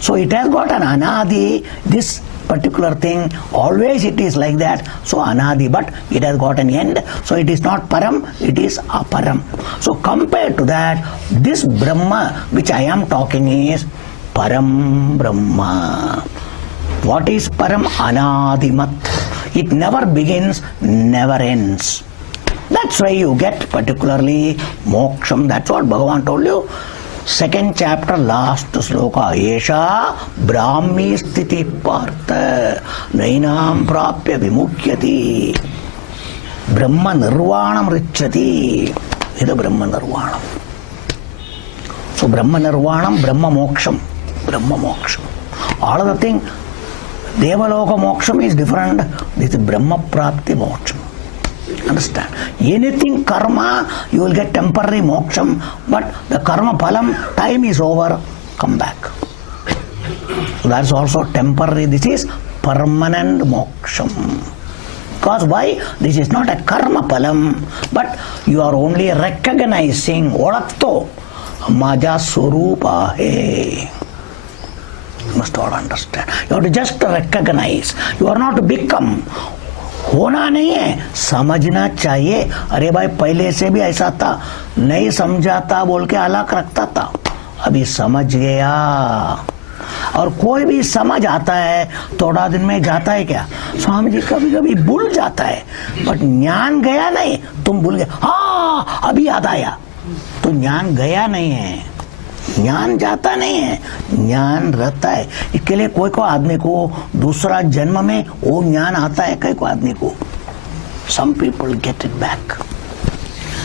So it has got an anadi. This particular thing, always it is like that. So anadi, but it has got an end. So it is not param, it is aparam. So compared to that, this Brahma which I am talking is param Brahma. What is param? Anadimat. It never begins, never ends. That's why you get particularly moksham. That's what Bhagavan told you. Second chapter, last sloka. Esha Brahmi sthiti partha nainam prapya vimukyati Brahma nirvanam richati. This is Brahma nirvanam. So Brahma nirvanam, Brahma moksham. Brahma moksham. All of the thing. Devaloka moksham is different. This is Brahma prapti moksham. Understand? Anything karma, you will get temporary moksham, but the karma phalam, time is over, come back. So that's also temporary. This is permanent moksham. Because why? This is not a karma phalam, but you are only recognizing oratto maja swarupa hai. You must all understand. You have to just recognize. You are not to become. होना नहीं है, समझना चाहिए. अरे भाई पहले से भी ऐसा था, नहीं समझाता बोल के अलग रखता था, अभी समझ गया. और कोई भी समझ आता है थोड़ा दिन में जाता है क्या? स्वामी जी कभी कभी भूल जाता है, बट ज्ञान गया नहीं. तुम भूल गए, हाँ अभी याद आया, तो ज्ञान गया नहीं है, ज्ञान जाता नहीं है, ज्ञान रहता है. इसके लिए कोई को आदमी को दूसरा जन्म में वो ज्ञान आता है, कई को आदमी को. Some people get it back.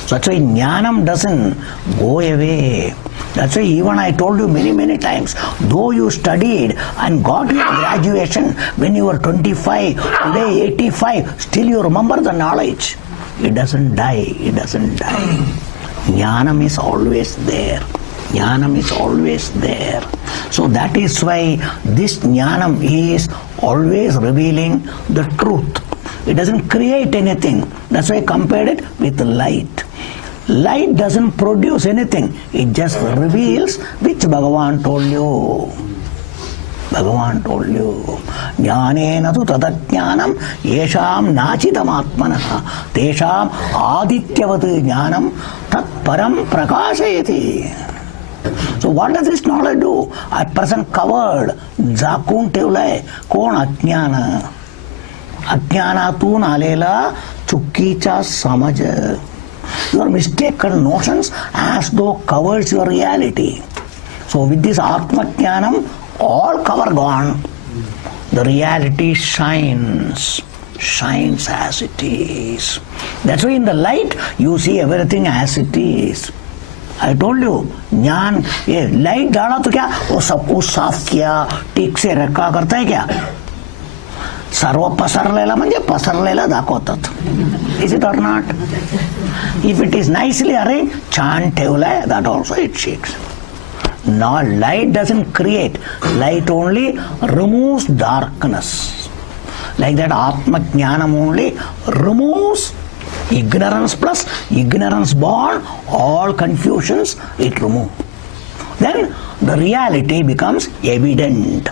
So that's why jnanam doesn't go away. That's why even I told you many times, though you studied and got your graduation when you were 25, today 85, still you remember the knowledge. It doesn't die. It doesn't die. Jnanam is always there. Jnanam is always there. So that is why this jnanam is always revealing the truth. It doesn't create anything. That's why I compared it with light. Light doesn't produce anything. It just reveals, which Bhagavan told you. Bhagavan told you. Jnanena tu tadatjnanam yesham nachidamatmanah tesham adityavat jnanam tat param prakashayati. So what does this knowledge do? At present covered, झाकून ठेवलंय कोण? अज्ञान. अज्ञानातून आलेला चुकीचा समज. Your mistaken notions as though covers your reality. So with this Atma Jnanam, all cover gone. The reality shines as it is. That's why in the light you see everything as it is. I told you, ज्ञान ये light डाला तो क्या वो सब कुछ साफ किया, ठीक से रखा करता है क्या? सर्व पसरलेला म्हणजे पसरलेला दाखवतात. Is it or not? If it is nicely arranged, छान ठेवलाय, that also it shakes. Now light doesn't create, light only removes darkness. Like that Atma Jnanam only removes ignorance plus ignorance born, all confusions it removes. Then the reality becomes evident,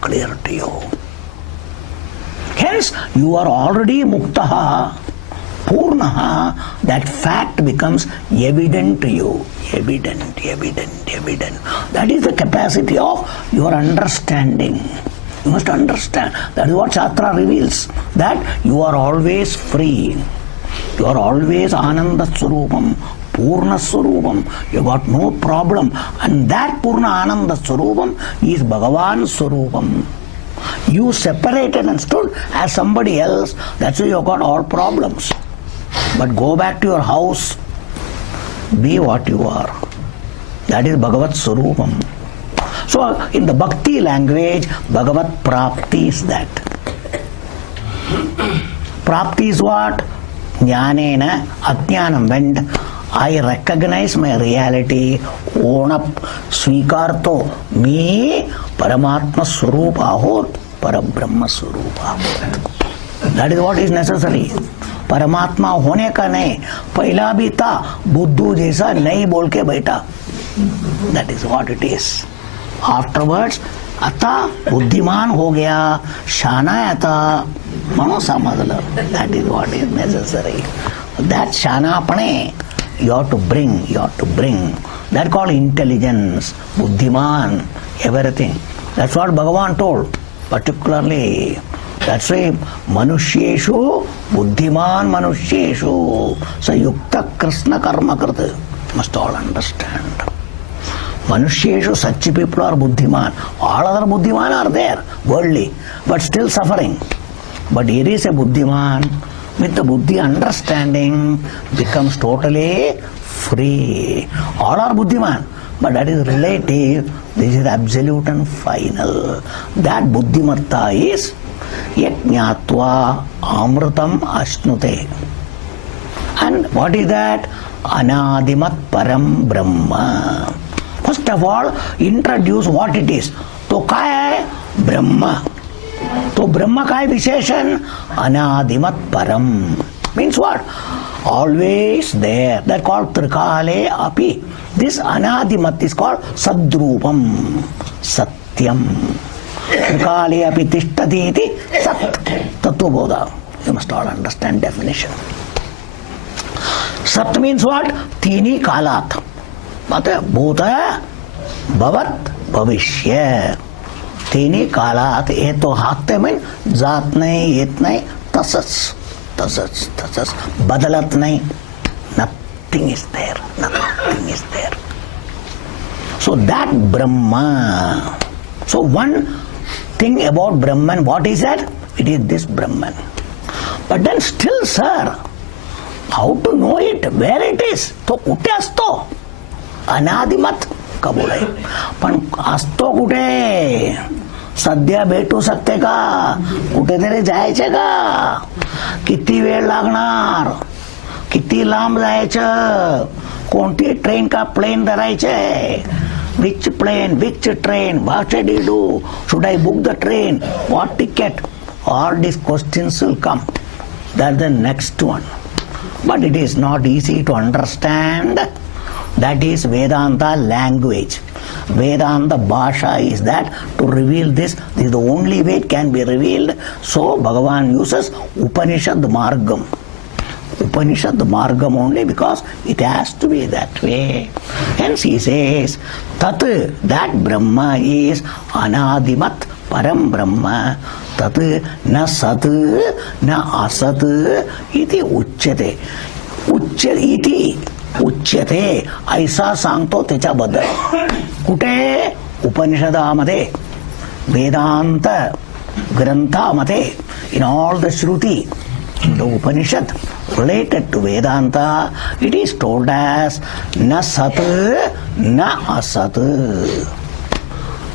clear to you. Hence you are already muktaha, purnaha, that fact becomes evident to you. Evident. That is the capacity of your understanding. You must understand. That is what Shastra reveals. That you are always free. You are always Ananda Swarupam, Purna Swarupam. You got no problem. And that Purna Ananda Swarupam is Bhagavan Swarupam. You separated and stood as somebody else. That's why you got all problems. But go back to your house. Be what you are. That is Bhagavat Swarupam. So in the Bhakti language, Bhagavat Prapti is that. Prapti is what? Jnanena Ajnanam. When I recognize my reality, own up, svikarto, me Paramatma Swarupa ahot, Parabrahma Swarupa ahot. That is what is necessary. परमात्मा होने का नहीं, पहला भी था, बुद्धू जैसा नहीं बोल के बैठा. That is what it is. Afterwards, आता बुद्धिमान हो गया, शाना आता, मनो समझलं. That is what is necessary. That शानापणे you have to bring. That called intelligence, बुद्धिमान, everything. That's what Bhagavan told, particularly. That's why Manusheshu, Buddhiman Manusheshu, Sayukta Krishna Karma Krita. Must all understand. Manusheshu, such people are Buddhiman. All other Buddhiman are there, worldly, but still suffering. But here is a Buddhiman, with the Buddhi understanding, becomes totally free. All are Buddhiman, but that is relative. This is absolute and final. That Buddhimatta is Yajñātva Amrutam Ashnute. And what is that? Anadimat Param Brahma. First of all, introduce what it is. तो काय है? Brahma. तो Brahma काय विशेषण? Anadimat Param. Means what? Always there. That called Trikale Api. This Anadimat is called Sadrupam. Satyam. Trikale Api Tishtati iti Sat. Tattva. You must all understand definition. Sat means what? Tini Kalat. Bhuta, Bhavat, Bhavishya. Tini Kalat. ये तो हाथ में जात नहीं, येत नहीं, तसच. बदलत नहीं. Nothing is there. So that Brahma. So one thing about Brahman, what is that? It is this Brahman. But then still, sir, how to know it? Where it is? तो कुठे असतो? अनादिमत कबूल आहे. पण असतो कुठे? सध्या भेटू शकते का? कुठेतरी जायचे का? किती वेळ लागणार? किती लांब जायचं? कोणती ट्रेन का plane धरायचे? Which plane? Which train? What should I do? Should I book the train? What ticket? All these questions will come. That's the next one. But it is not easy to understand. That is Vedanta language. Vedanta Bhasha is that to reveal this. This is the only way it can be revealed. So Bhagavan uses Upanishad Margam. Upanishad Margam only because it has to be that way. Hence he says, Tat, that Brahma is Anadimat Param Brahma. Tat na sat na asat iti uchyate. Iti उच्यते ऐसा सांगतो त्याच्याबद्दल. कुठे? उपनिषदामध्ये, वेदांत ग्रंथामध्ये, in all the Shruti, in the Upanishad related to Vedanta, it is told as na sat na asat.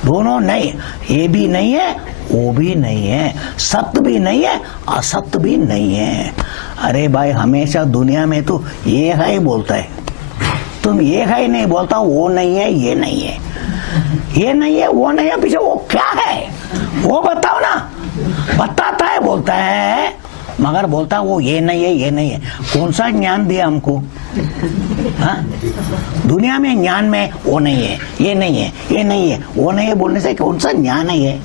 दोनों नहीं, ये भी नहीं है, वो भी नहीं है, सत्य भी नहीं है, असत्य भी नहीं है. अरे भाई, हमेशा दुनिया में तो ये है ही बोलता है. तुम ये है ही नहीं बोलता, वो नहीं है, ये नहीं है, ये नहीं है, वो नहीं है, पीछे वो क्या है वो बताओ ना. बताता है, बोलता है, मगर बोलता वो ये नहीं है, ये नहीं है. कौन सा ज्ञान दिया हमको? हाँ? दुनिया में ज्ञान में वो नहीं है, ये नहीं है, ये नहीं है, वो नहीं है बोलने से कौन सा ज्ञान है ये?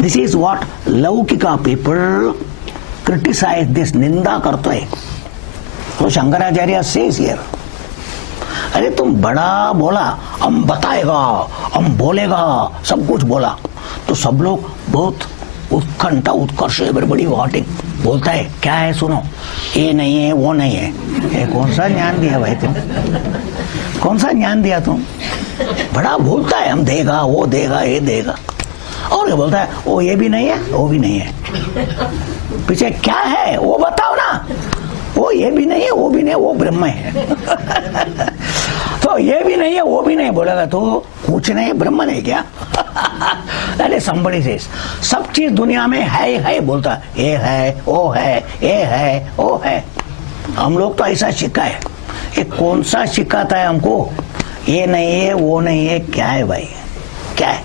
दिस इज व्हाट लौकिका पीपल क्रिटिसाइज दिस. निंदा करते हैं. तो शंकराचार्य सेज हियर, अरे तुम बड़ा बोला, हम बताएगा, हम बोलेगा, सब कुछ बोला. तो सब लोग बहुत उत्कंठा, उत्कर्ष, बड़ी वाटिंग बोलता है. क्या है सुनो, ये नहीं है, वो नहीं है. ये कौन सा ज्ञान दिया भाई तुम? कौन सा ज्ञान दिया तुम? बड़ा बोलता है, हम देगा, वो देगा, ये देगा. और ये बोलता है वो ये भी नहीं है, वो भी नहीं है. पीछे क्या है वो बताओ ना. वो ये भी नहीं है, वो भी नहीं है, वो ब्रह्म है. तो ये भी नहीं है, वो भी नहीं बोलेगा तो कुछ नहीं, ब्रह्म नहीं क्या? That is somebody says. सब चीज दुनिया में है बोलता है. ये है, वो है, ये है, वो है. हम लोग तो ऐसा सीखा है. ये कौन सा सिखाता है हमको? ये नहीं है, वो नहीं है, क्या है भाई, क्या है?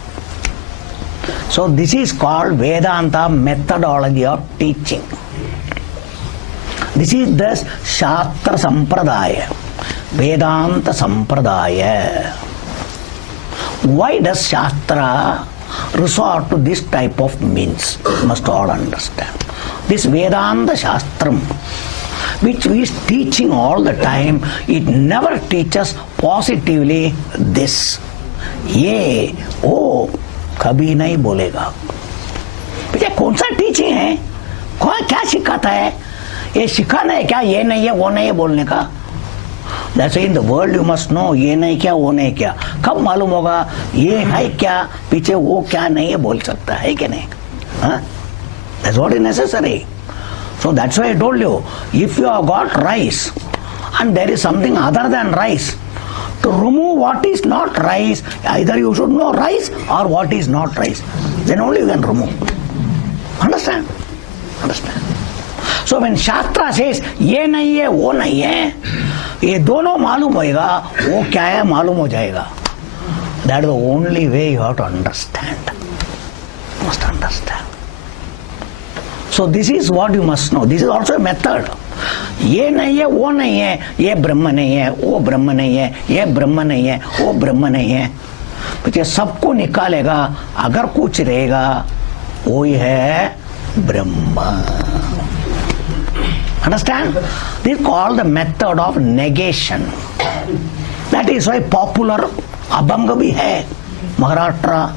So this is called Vedanta methodology of teaching. This is the Shastra Sampradaya, Vedanta Sampradaya. Why does Shastra resort to this type of means? You must all understand. This Vedanta Shastram, which is teaching all the time, it never teaches positively this. ये वो कभी नहीं बोलेगा. भैया कौन सा teaching है? कौन क्या सिखाता है? ये सिखाना है क्या? ये नहीं है, वो नहीं है बोलने का. That's why in the world you must know ये नहीं क्या, वो नहीं क्या. कब मालूम होगा ये है क्या, पीछे वो क्या नहीं है बोल सकता है कि नहीं? हाँ? That's what is necessary. So that's why I told you, if you have got rice and there is something other than rice, to remove what is not rice, either you should know rice or what is not rice. Then only you can remove. Understand? Understand? So when Shastra says ये नहीं है, वो नहीं है, ये दोनों मालूम होएगा, वो क्या है मालूम हो जाएगा. That is the only way you have to understand. You must understand. So this is what you must know. This is also a method. ये नहीं है, वो नहीं है, ये ब्रह्म नहीं है, वो ब्रह्म नहीं है, ये ब्रह्म नहीं है, वो ब्रह्म नहीं है. तो सबको निकालेगा, अगर कुछ रहेगा वो ही है ब्रह्म. Understand? This is called the method of negation. That is why popular abhanga bhi hai, Maharashtra,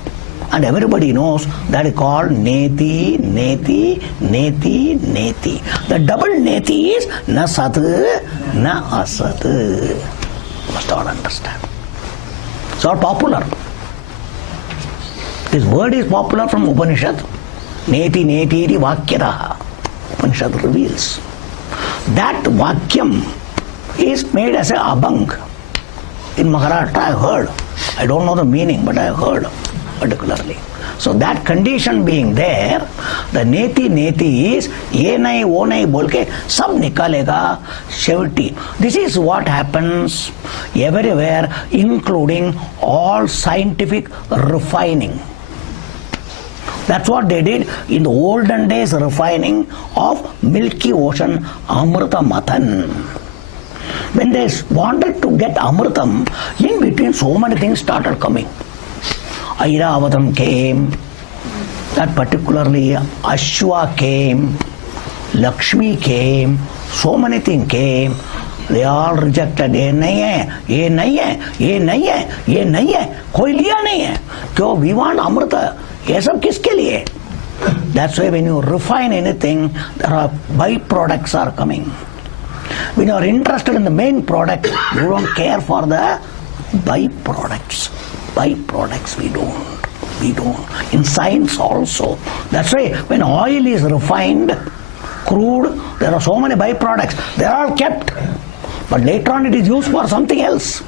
and everybody knows that is called neti, neti, neti, neti. The double neti is na sat, na asat. You must all understand. It's all popular. This word is popular from Upanishad. Neti, neti, iti vakyadaha. Upanishad reveals. That vakyam is made as a abhang. In Maharashtra I heard. I don't know the meaning, but I heard particularly. So that condition being there, the neti neti is ye nahi wo nahi bolke sab nikalega शेवटी. This is what happens everywhere, including all scientific refining. That's what they did in the olden days, refining of Milky Ocean Amrita Mathan. When they wanted to get Amritam, in between so many things started coming. Airavatam came, that particularly Ashwa came, Lakshmi came, so many things came, they all rejected. ये नहीं है, ये नहीं है, ये नहीं है, ये नहीं है, कोई लिया नहीं है. क्यों? We want अमृत. ये सब किसके लिए? That's why when you refine anything, there are byproducts are coming. When you are interested in the main product, you don't care for the byproducts. Byproducts we don't. In science also. That's why when oil is refined, crude, there are so many byproducts. They are all kept. But later on it is used for something else.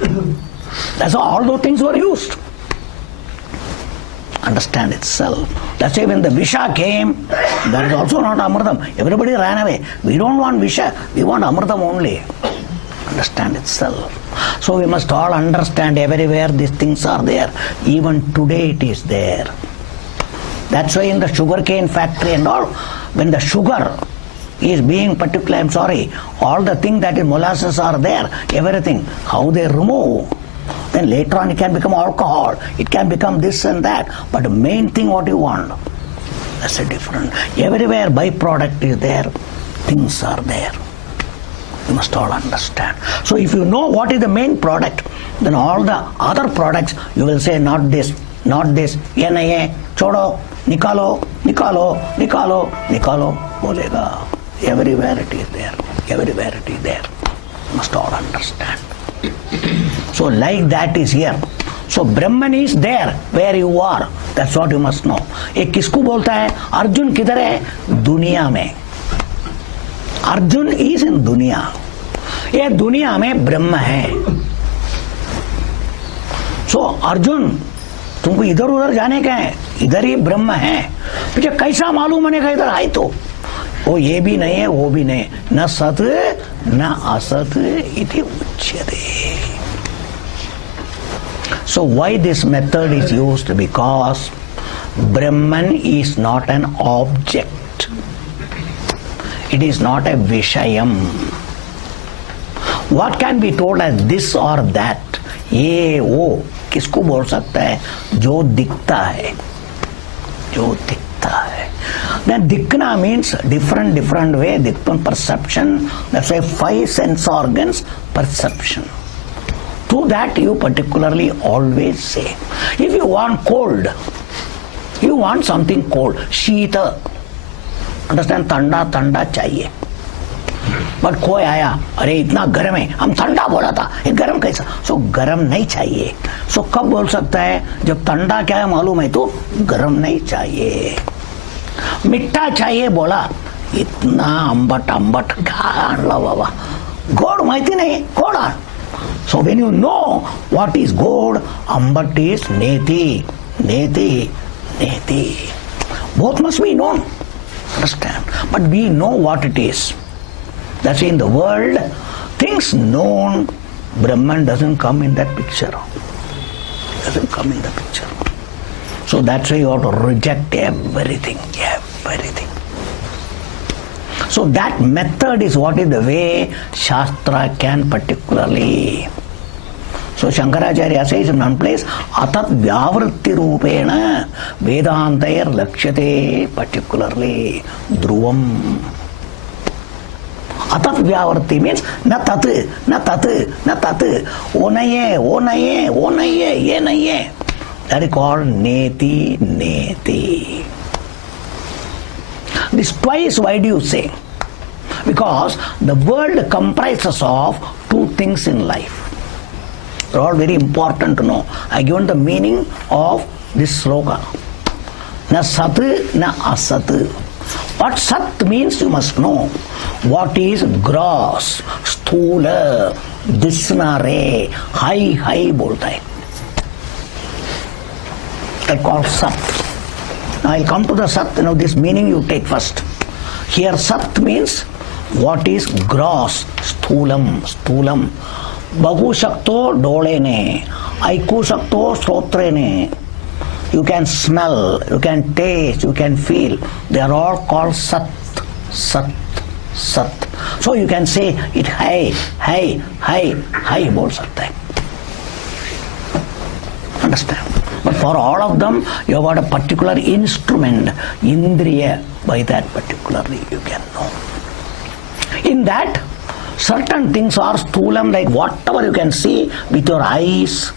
That's how all those things were used. Understand itself. That's why when the Visha came, that is also not Amritam. Everybody ran away. We don't want Visha, we want Amritam only. Understand itself. So we must all understand everywhere these things are there. Even today it is there. That's why in the sugarcane factory and all, when the sugar is being particularly, all the things that in molasses are there, everything, how they remove. Then later on it can become alcohol, it can become this and that. But the main thing what you want, that's a different. Everywhere byproduct is there, things are there. You must all understand. So if you know what is the main product, then all the other products you will say not this, not this, ye nahi hai, chodo, nikalo, nikalo, nikalo, nikalo, bolega. Everywhere it is there. Everywhere it is there. You must all understand. So like that is here. So Brahman is there where you are. That's what you must know. एक किसको बोलता है? अर्जुन किधर है? दुनिया में. Arjun is in दुनिया. ये दुनिया में ब्रह्म है. So अर्जुन तुमको इधर उधर जाने का है, इधर ही ब्रह्म है. मुझे कैसा मालूम होने का इधर आए तो वो ये भी नहीं है, वो भी नहीं, न सत न असत इति उच्यते. So why this method is used? Because Brahman is not an object. It is not a Vishayam. What can be told as this or that? ये वो किसको बोल सकता है? जो दिखता है, जो दिखता है. Then दिखना means different way, different perception. That's why 5 sense organs perception. To that you particularly always say. If you want cold, you want something cold. Sheeta. Understand? ठंडा ठंडा चाहिए. बट कोई आया, अरे इतना गर्म है, हम ठंडा बोला था, ये गर्म कैसा? सो गर्म नहीं चाहिए. सो कब बोल सकता है? जब ठंडा क्या है मालूम है तो गर्म नहीं चाहिए. मिठा चाहिए बोला, इतना अंबट अंबट आणला बाबा, गोड माहिती नाही, गोड आण. So when you know what is gold, ambat is neti, neti, neti. Both must be known. Understand? But we know what it is. That's why in the world, things known, Brahman doesn't come in that picture. Doesn't come in the picture. So that's why you have to reject everything, everything. So that method is what is the way Shastra can particularly. So Shankaracharya says in one place, Atat Vyavritti Rupena Vedantayar Lakshate particularly Dhruvam. Atat Vyavritti means na tat, na tat, na tat. O nahi hai, o nahi hai, o nahi hai, ye nahi hai. That is called Neti, Neti. This twice, why do you say? Because the world comprises of 2 things in life. They're all very important to know. I given the meaning of this sloka. Na sat, na asat. What sat means you must know. What is gross, sthula, disnare, high bolta hai. That's called sat. Now I'll come to the sat. This meaning you take first. Here sat means what is gross, sthulam, sthulam. Bagu shakto dole ne, aiku shakto srotre ne. You can smell, you can taste, you can feel. They are all called sat, sat, sat. So you can say it hai, bol sakta hai. Understand? But for all of them, you have got a particular instrument, indriya, by that particularly you can know. In that, certain things are sthulam, like whatever you can see with your eyes,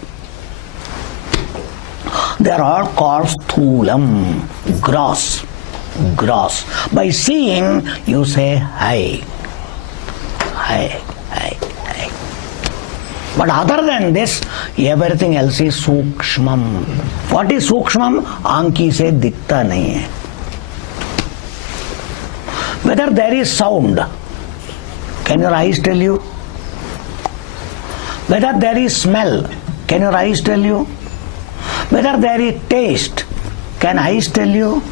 they are all called sthulam, gross. Gross. By seeing, you say hi. Hi. But other than this, everything else is sukshmam. What is sukshmam? Aanki se dikhta nahi hai. Whether there is sound, can your eyes tell you? Whether there is smell, can your eyes tell you? Whether there is taste, can eyes tell you?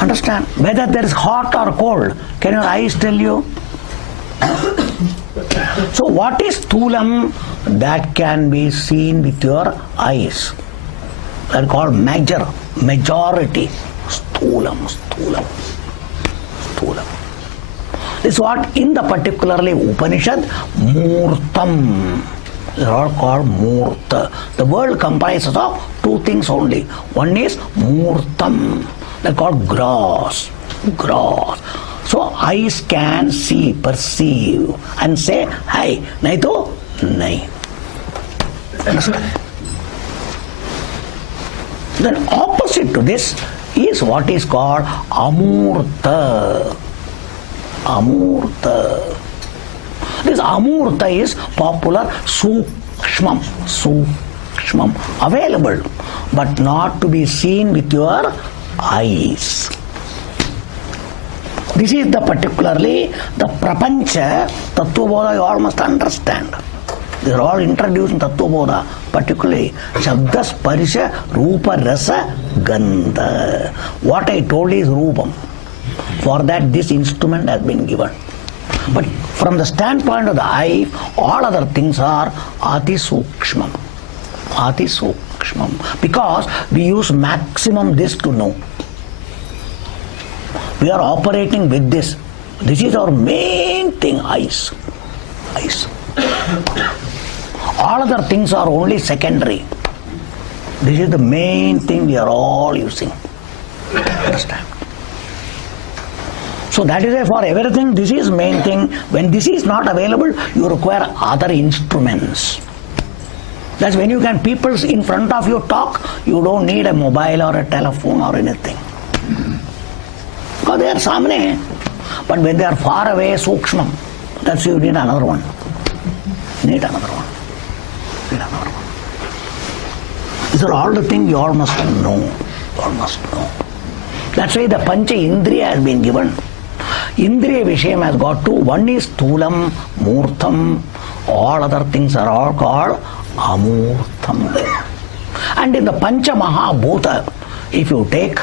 Understand? Whether there is hot or cold, can your eyes tell you? So what is sthulam? That can be seen with your eyes. That is called majority. Sthulam. This is what in the particularly Upanishad, Murtam. They are all called Murta. The world comprises of two things only. One is Murtam. They are called gross. So eyes can see, perceive and say hi. Nahi to nahi. Understand? Then opposite to this is what is called Amurta. This Amurta is popular Sukshmam. Available, but not to be seen with your eyes. This is the particularly the Prapancha Tattvabodha you all must understand. They are all introduced in Tattvabodha, particularly Shabda, Sparsha, Rupa, Rasa, Gandha. What I told is Rupam. For that this instrument has been given. But from the standpoint of the eye, all other things are Ati Sukshmam. Because we use maximum this to know. We are operating with this. This is our main thing, eyes. All other things are only secondary. This is the main thing we are all using. Understand? So that is why for everything this is main thing. When this is not available, you require other instruments. That's when you can people in front of you talk, you don't need a mobile or a telephone or anything. Because they are samne. But when they are far away, sukshmam, that's you need another one. These are all the things you all must know. That's why the Pancha Indriya has been given. Indriya Vishayam has got two. One is Sthulam, Murtam. All other things are all called Amurtam. And in the Pancha Mahabhuta, if you take,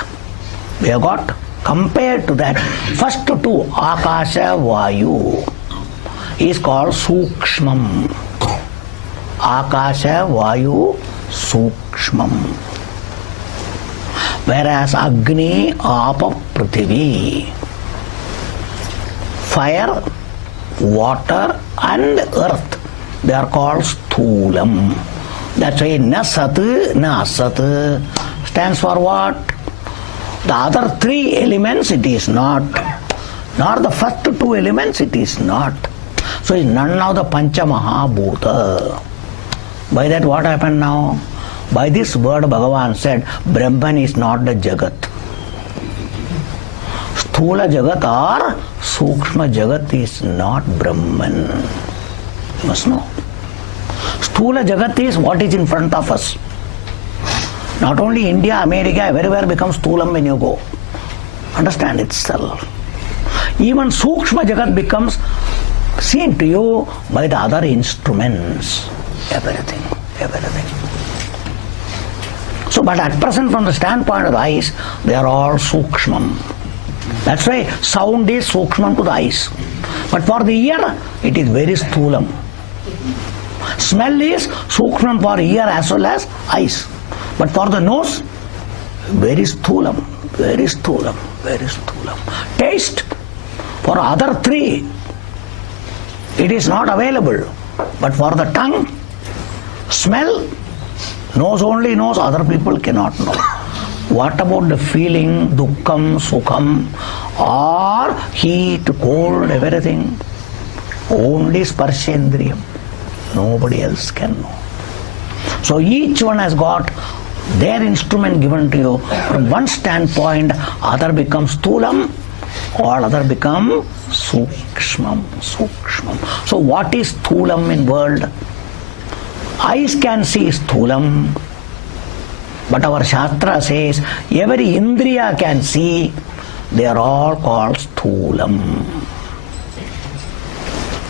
we have got, compared to that, first two, Akasha, Vayu, is called Sukshmam. Akasha, Vayu, Sukshmam. Whereas Agni, Apa, Prithvi, fire, water and earth, they are called Sthulam. That's why Na Sat, Na Asat stands for what? The other three elements it is not. Nor the first two elements it is not. So it's none of the Pancha Mahabhuta. By that what happened now? By this word Bhagavan said, Brahman is not the Jagat. Sthula Jagat or Sukshma Jagat is not Brahman. You must know. Sthula Jagat is what is in front of us. Not only India, America, everywhere becomes Sthulam when you go. Understand itself. Even Sukshma Jagat becomes seen to you by the other instruments. Everything. So, but at present from the standpoint of the eyes, they are all Sukshmam. That's why sound is Sukshmam to the eyes. But for the ear, it is very Sthulam. Smell is Sukshmam for ear as well as eyes. But for the nose, very Sthulam. Taste, for other three, it is not available. But for the tongue, smell, nose only knows, other people cannot know. What about the feeling, dukkham, sukham, or heat, cold, everything? Only Sparshendriyam. Nobody else can know. So each one has got their instrument given to you. From one standpoint, other becomes Sthulam, all other become Sukshmam. So what is Sthulam in world? Eyes can see Sthulam, but our Shastra says every Indriya can see. They are all called Sthulam.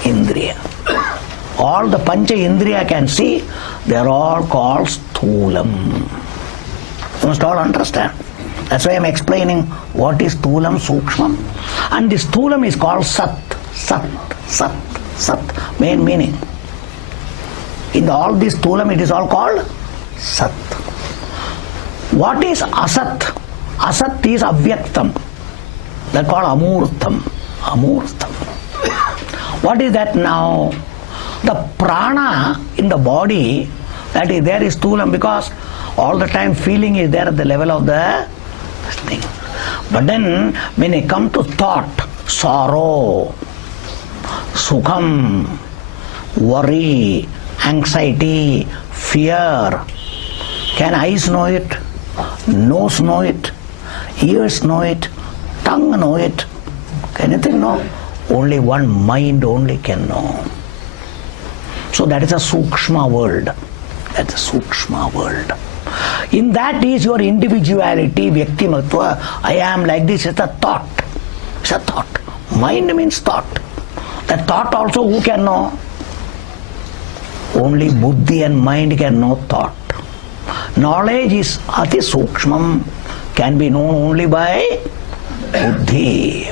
Indriya. All the Pancha Indriya can see. They are all called Sthulam. You must all understand. That's why I am explaining what is Sthulam, Sukshmam. And this Sthulam is called Sat. Main meaning. In all this Sthulam it is all called Sat. What is Asat? Asat is Avyaktam. That's called Amurtham. What is that now? The prana in the body, that is there is Sthulam, because all the time feeling is there at the level of the thing. But then when it comes to thought, sorrow, sukham, worry, anxiety, fear, can eyes know it? Nose know it? Ears know it? Tongue know it? Can anything know? Only one mind only can know. So that is a Sukshma world. That's a Sukshma world. In that is your individuality, Vyaktimatva. I am like this. It's a thought. It's a thought. Mind means thought. That thought also who can know? Only Buddhi and mind can know thought. Knowledge is Ati Sukshmam, can be known only by Buddhi.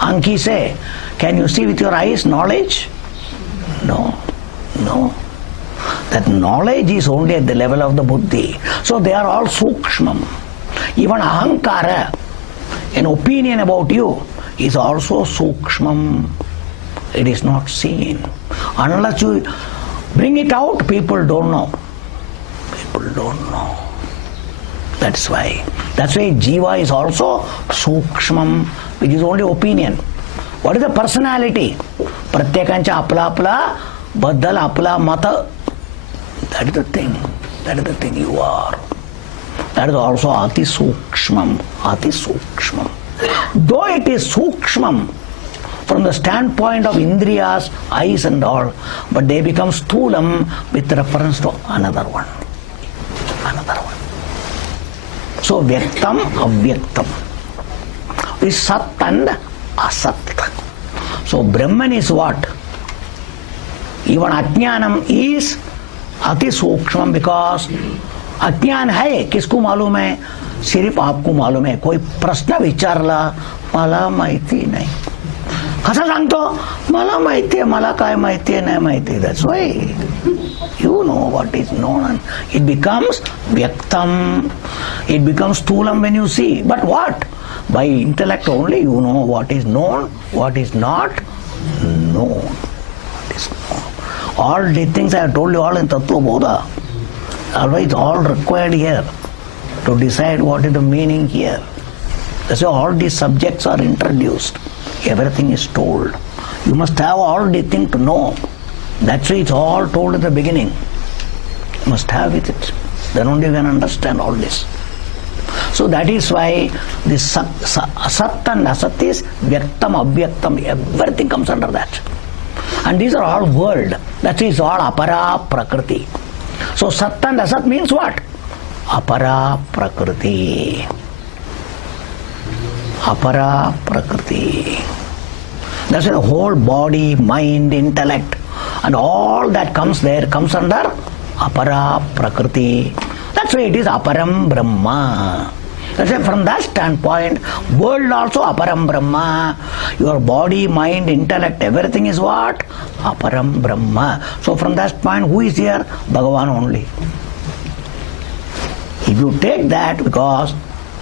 Anki say, can you see with your eyes knowledge? No. That knowledge is only at the level of the Buddhi. So they are all Sukshmam. Even Ahankara, an opinion about you, is also Sukshmam. It is not seen. Unless you bring it out, people don't know. That's why Jiva is also Sukshmam, which is only opinion. What is the personality? Pratyakancha apla baddal apla mata. That is the thing you are. That is also Ati Sukshmam. Though it is Sukshmam from the standpoint of Indriyas, eyes and all, but they become Sthulam with reference to another one. So Vyaktam, Avyaktam is Sat and Asat. So Brahman is what? Even Ajnanam is Ati Sukshmam, because अज्ञान है, किसको मालूम है? सिर्फ आपको मालूम है. कोई प्रश्न विचारला, मला माहिती नाही. कसं सांगतो? मला माहिती आहे, मला काय माहिती आहे, नाही माहिती. That's why you know what is known. It becomes Vyaktam. It becomes Sthulam when you see. But what? By intellect only you know what is known, what is not known. All these things I have told you all in Tattva Bodha. Otherwise, all required here to decide what is the meaning here. That's why all these subjects are introduced. Everything is told. You must have all these things to know. That's why it's all told at the beginning. You must have it. Then only you can understand all this. So that is why this Sat and Asat is Vyaktam, Avyaktam. Everything comes under that. And these are all world. That is all Apara Prakriti. So Sat and Asat means what? Apara Prakriti. Apara Prakriti. That's why the whole body, mind, intellect and all that comes there comes under Apara Prakriti. That's why it is Aparam Brahma. That's why from that standpoint, world also Aparam Brahma. Your body, mind, intellect, everything is what? Aparam Brahma. So from that point, who is here? Bhagavan only. If you take that, because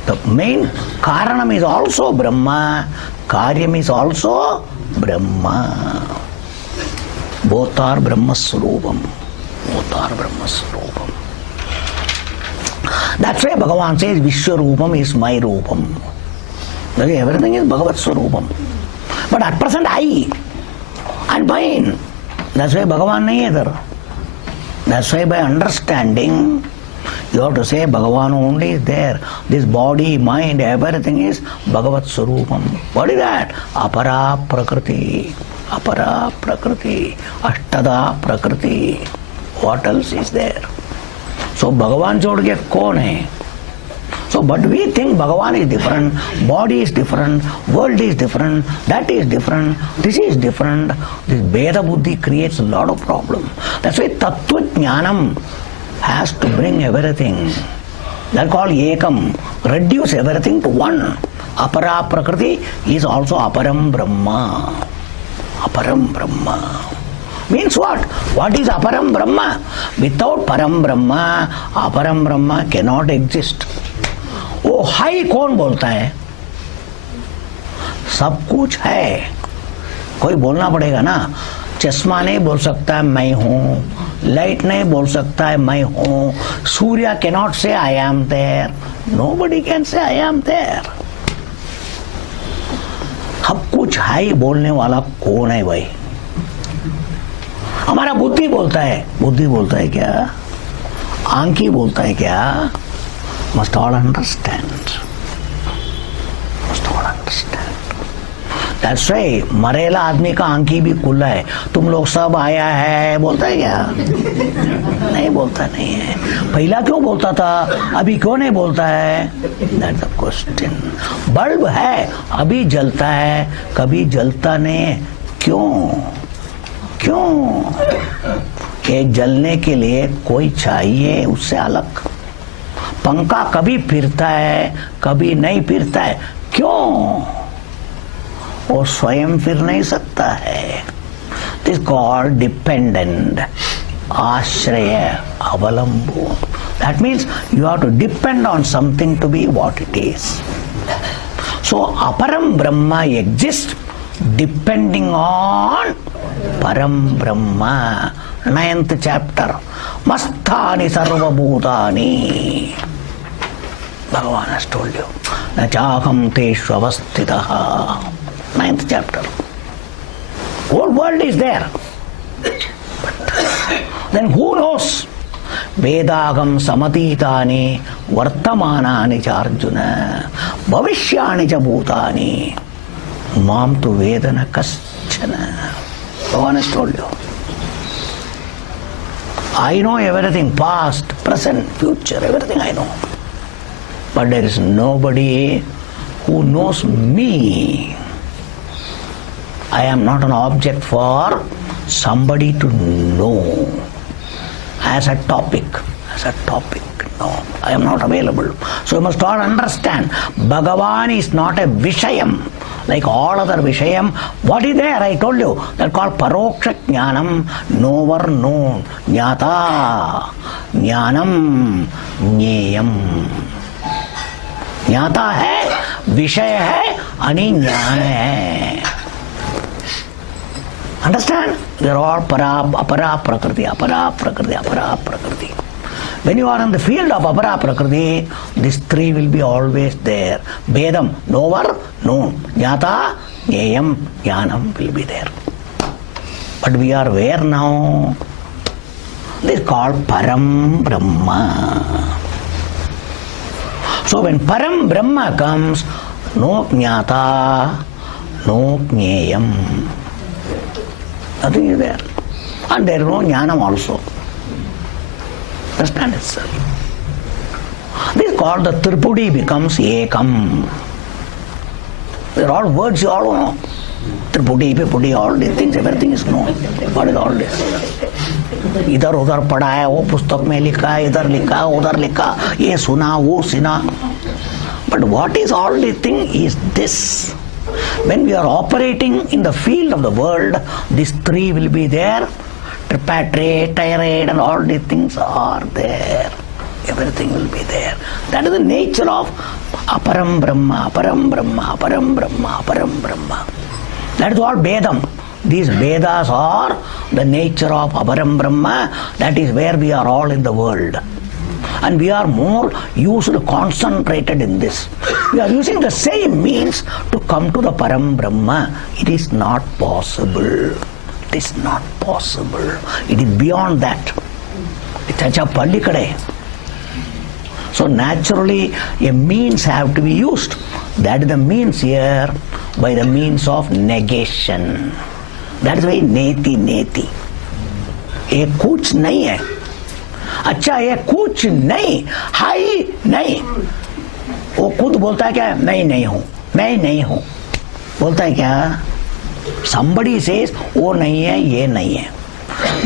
the main Karanam is also Brahma, Karyam is also Brahma. Both are Brahma Swarupam. That's why Bhagavan says Vishwarupam is my Rupam. Everything is Bhagavat Swarupam. But at present I and mine. That's why Bhagavan nahi hai idhar. That's why by understanding, you have to say Bhagavan only is there. This body, mind, everything is Bhagavat Swarupam. What is that? Apara Prakriti. Apara Prakriti. Ashtada Prakriti. What else is there? So Bhagavan chhod ke kaun hai? So, but we think Bhagavan is different, body is different, world is different, that is different, this is different. This Veda Buddhi creates a lot of problem. That's why Tattva Jnanam has to bring everything. That's called Ekam. Reduce everything to one. Apara Prakriti is also Aparam Brahma. Aparam Brahma. Means what? What is Aparam Brahma? Without Param Brahma, Aparam Brahma cannot exist. वो high कौन बोलता है? सब कुछ है, कोई बोलना पड़ेगा ना. चश्मा नहीं बोल सकता मैं हूं, लाइट नहीं बोल सकता है मैं हूं, Surya cannot say I am there, nobody can say I am there. सब कुछ है बोलने वाला कौन है भाई? हमारा बुद्धि बोलता है. बुद्धि बोलता है क्या? आंखी बोलता है क्या? Must all understand. Must all understand. That's why मरेला आदमी का आंखी भी खुला है. तुम लोग सब आया है बोलता है क्या? नहीं बोलता नहीं है. पहला क्यों बोलता था, अभी क्यों नहीं बोलता है? That's the question. बल्ब है, अभी जलता है, कभी जलता नहीं है. क्यों? क्यों? एक जलने के लिए कोई चाहिए उससे अलग. पंखा कभी फिरता है, कभी नहीं फिरता है. क्यों? वो स्वयं फिर नहीं सकता है. This called dependent. आश्रय, अवलंबन. That means you have to depend on something to be what it is. So अपरम ब्रह्म एग्जिस्ट डिपेंडिंग ऑन परम ब्रह्म. 9th chapter. Masthani sarvabhutani. Bhagavan has told you. Na chaham teshu avasthitaha. 9th chapter. Whole world is there. But then who knows? Vedagam samatitani vartamanani cha Arjuna. Bhavishyani cha bhutani. Mam tu vedana kaschana. Bhagavan has told you. I know everything, past, present, future, everything I know. But there is nobody who knows me. I am not an object for somebody to know. As a topic, no, I am not available. So you must all understand, Bhagavan is not a Vishayam. Like all other Vishayam, what is there? I told you, that called Paroksha Jnanam, knower known, Jnata, Jnanam, Jneyam. Jnata hai, Vishaya hai, ani Jnana hai. Understand? They are all Apara Prakriti, Apara Prakriti, Apara Prakriti. When you are in the field of Apara Prakriti, these three will be always there. Vedam, knower, known. Jnata, Jneyam, Jnanam will be there. But we are where now? This is called Param Brahma. So when Param Brahma comes, no Jnata, no Jneyam. Nothing is there. And there is no Jnanam also. Understand itself. This is called the Tripudi becomes Ekam. They are all words you all know. Tripudi, Pipudi, all these things, everything is known. What is all this? इधर उधर पढ़ा है, वो पुस्तक में लिखा है, इधर लिखा, उधर लिखा, ये सुना, वो सुना. But what is all this thing is this. When we are operating in the field of the world, these three will be there. Tripatrate, tirade, and all these things are there. Everything will be there. That is the nature of Aparam Brahma, Aparam Brahma, Aparam Brahma, Aparam Brahma. That is what Vedam. These Vedas are the nature of Aparam Brahma. That is where we are all in the world. And we are more used, concentrated in this. We are using the same means to come to the Param Brahma. It is not possible. It is not possible. It is beyond that. It's a palikade. So naturally, a means have to be used. That is the means here, by the means of negation. That is why neti neti. ये कुछ नहीं है. अच्छा ये कुछ नहीं, high नहीं. वो खुद बोलता है क्या? मैं नहीं हूं, मैं नहीं हूं. बोलता है क्या? Somebody says वो नहीं है, ये नहीं है.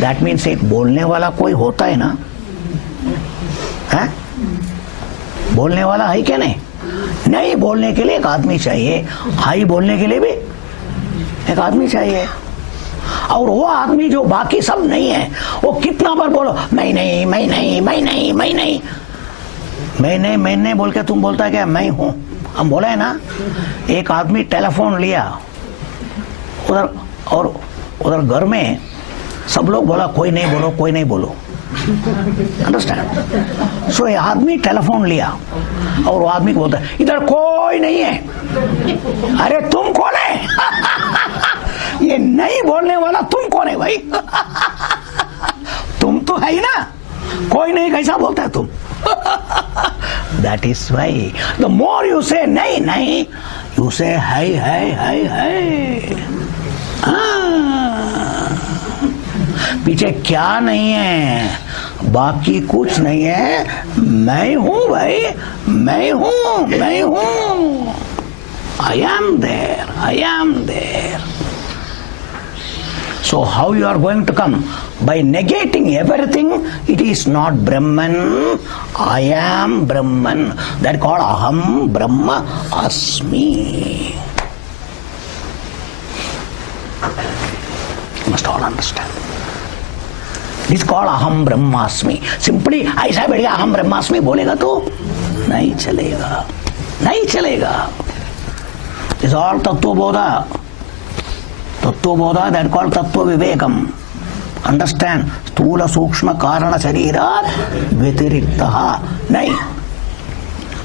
That means एक बोलने वाला कोई होता है ना? है? बोलने वाला है क्या? नहीं. नहीं बोलने के लिए एक आदमी चाहिए. हाई बोलने के लिए भी एक आदमी चाहिए. और वो आदमी जो बाकी सब नहीं है, वो कितना बार बोलो मैं नहीं, मैं नहीं, मैं नहीं, मैं नहीं, मैं नहीं बोल के तुम बोलता है क्या? मैं हूं. हम बोले ना, एक आदमी टेलीफोन लिया उधर, और उधर घर में सब लोग बोला कोई नहीं बोलो, कोई नहीं बोलो. अंडरस्टैंड? सो ये आदमी टेलीफोन लिया और वो आदमी को बोलता है इधर कोई नहीं है. अरे तुम कौन है? ये नहीं बोलने वाला तुम कौन है भाई? तुम तो है ही ना. कोई नहीं कैसा बोलता है तुम? That is why the more you say नहीं नहीं, you say है. पीछे क्या नहीं है, बाकी कुछ नहीं है. मैं हूं भाई, मैं हूं, मैं हूं. I am there, I am there. So how you are going to come? By negating everything, it is not Brahman. I am Brahman. That is called Aham Brahma Asmi. You must all understand. This is called Aham Brahmasmi. Simply ऐसा बैठ गया Aham Brahmasmi बोलेगा तो नहीं चलेगा, नहीं चलेगा. This is all Tattvabodha. Tattvabodha, that is called Tattva Vivekam. Understand? Sthula Sukshma Karana Sharirat Vyatiriktah. Nahi.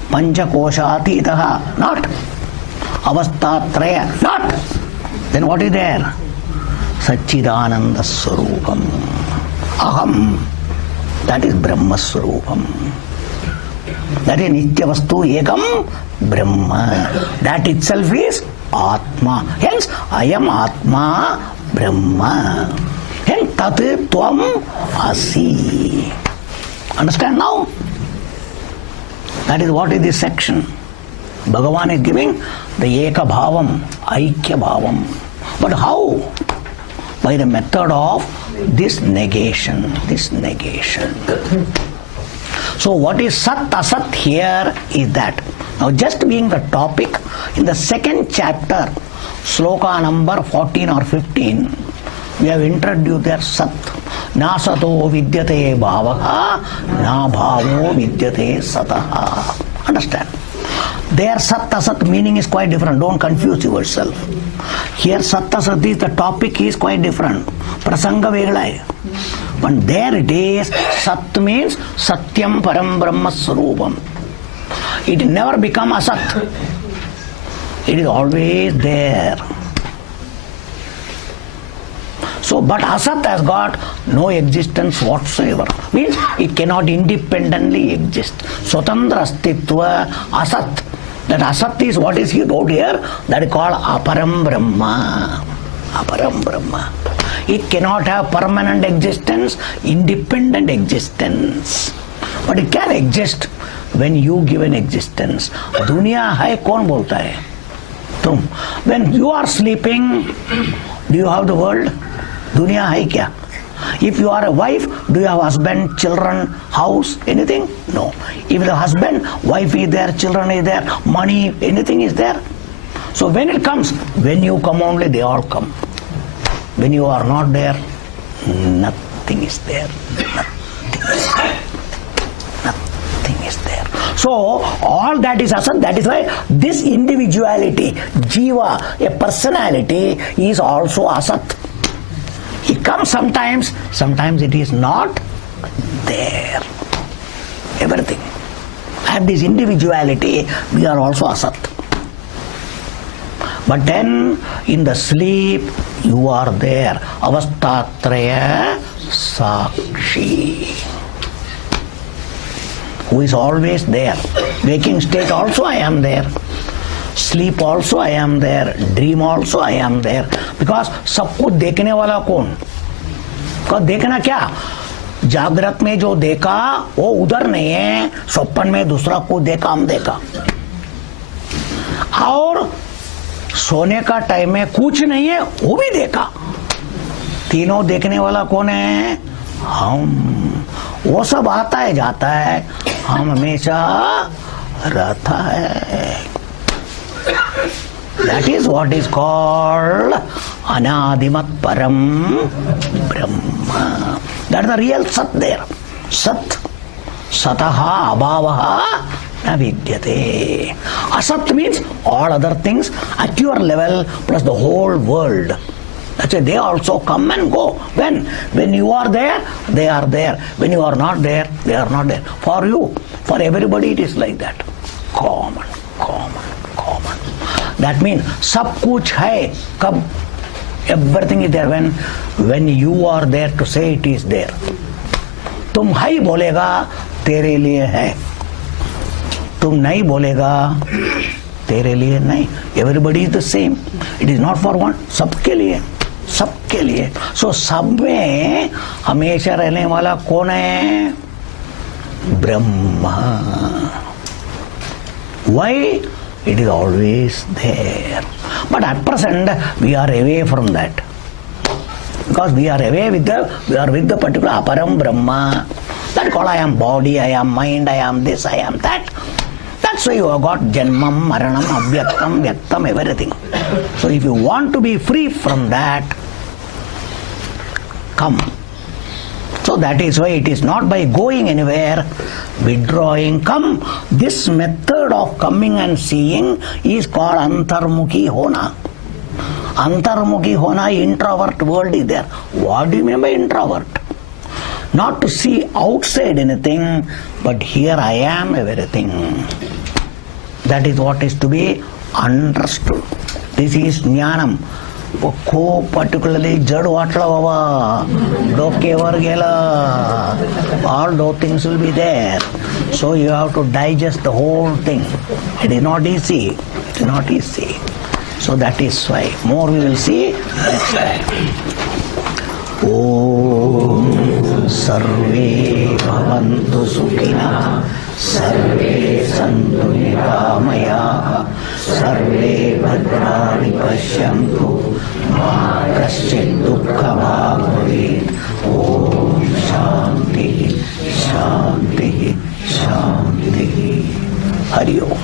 Pancha Koshatitaha. Not. Avastatraya. Not. Then what is there? Satchidananda Swarupam. Aham. That is Brahma Swarupam. That is Nitya Vastu Ekam Brahma. That itself is Atma. Hence, I am Atma Brahma. Hence, Tat Tvam Asi. Understand now? That is what is this section. Bhagavan is giving the Eka Bhavam, Aikya Bhavam. But how? By the method of this negation. This negation. So what is Sat Asat here is that. Now just being the topic, in the second chapter, sloka number 14 or 15, we have introduced there Sat. Na sato vidyate bhavaha, na bhavo vidyate sataha. Understand? There Sat Asat meaning is quite different. Don't confuse yourself. Here Sat Asat is the topic is quite different. Prasanga vegla hai. But there it is, Sat means Satyam Param Brahma Swarupam. It never become Asat. It is always there. So, but Asat has got no existence whatsoever. Means it cannot independently exist. Swatandra Astitva Asat. That Asat is what is he wrote here? That is called Aparam Brahma. Aparam Brahma. It cannot have permanent existence, independent existence. But it can exist when you give an existence. Dunya hai kaun bolta hai? Tum. When you are sleeping, do you have the world? Dunya hai kya? If you are a wife, do you have husband, children, house, anything? No. If the husband, wife is there, children is there, money, anything is there. So when it comes, when you come only, they all come. When you are not there, nothing is there. Nothing is there. So all that is Asat. That is why this individuality, Jiva, a personality, is also Asat. It comes sometimes, sometimes it is not there. Everything. And this individuality, we are also Asat. But then in the sleep you are there. Avastatraya Sakshi. Who is always there. Waking state also I am there. Sleep also I am there. Dream also I am there. Because सब कुछ देखने वाला कौन? का देखना क्या? जागृत में जो देखा वो उधर नहीं है, स्वप्न में दूसरा को देखा हम देखा, और सोने का टाइम में कुछ नहीं है वो भी देखा। तीनों देखने वाला कौन है? हम। वो सब आता है जाता है, हम हमेशा रहता है। That is what is called Anadimat Param Brahma. That is the real Sat there. Sat. Sataha abhavaha na vidyate. Asat means all other things at your level plus the whole world. That's why they also come and go. When you are there, they are there. When you are not there, they are not there. For you, for everybody it is like that. Common. That means सब कुछ है कब? Everything is there when you are there to say it is there. तुम है ही बोलेगा तेरे लिए है, तुम नहीं बोलेगा तेरे लिए नहीं. Everybody is the same. It is not for one. सबके लिए. So सब में हमेशा रहने वाला कौन है? Brahma. Why? It is always there. But at present we are away from that. Because we are with the particular aparam Brahma. That called I am body, I am mind, I am this, I am that. That's why you have got Janmam, Maranam, Avyaktam, Vyaktam, everything. So if you want to be free from that, come. So that is why it is not by going anywhere, withdrawing, come. This method of coming and seeing is called Antarmukhi Hona. Antarmukhi Hona, introvert world is there. What do you mean by introvert? Not to see outside anything, but here I am everything. That is what is to be understood. This is Jnanam. खूप particularly जड वाटलं बाबा, डोकेवर गेलं, all those things will be there. So you have to digest the whole thing. It is not easy. So that is why. More we will see next time. Om Sarve Bhavantu Sukhina Sarve Santu Niramaya Sarve Bhadrani Pashyantu Ma Kaschid Dukkha Bhavet. Om Shanti Shanti Shanti. Hari Om.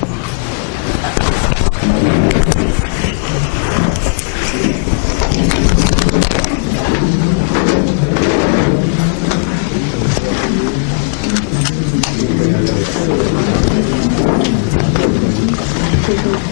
Thank you.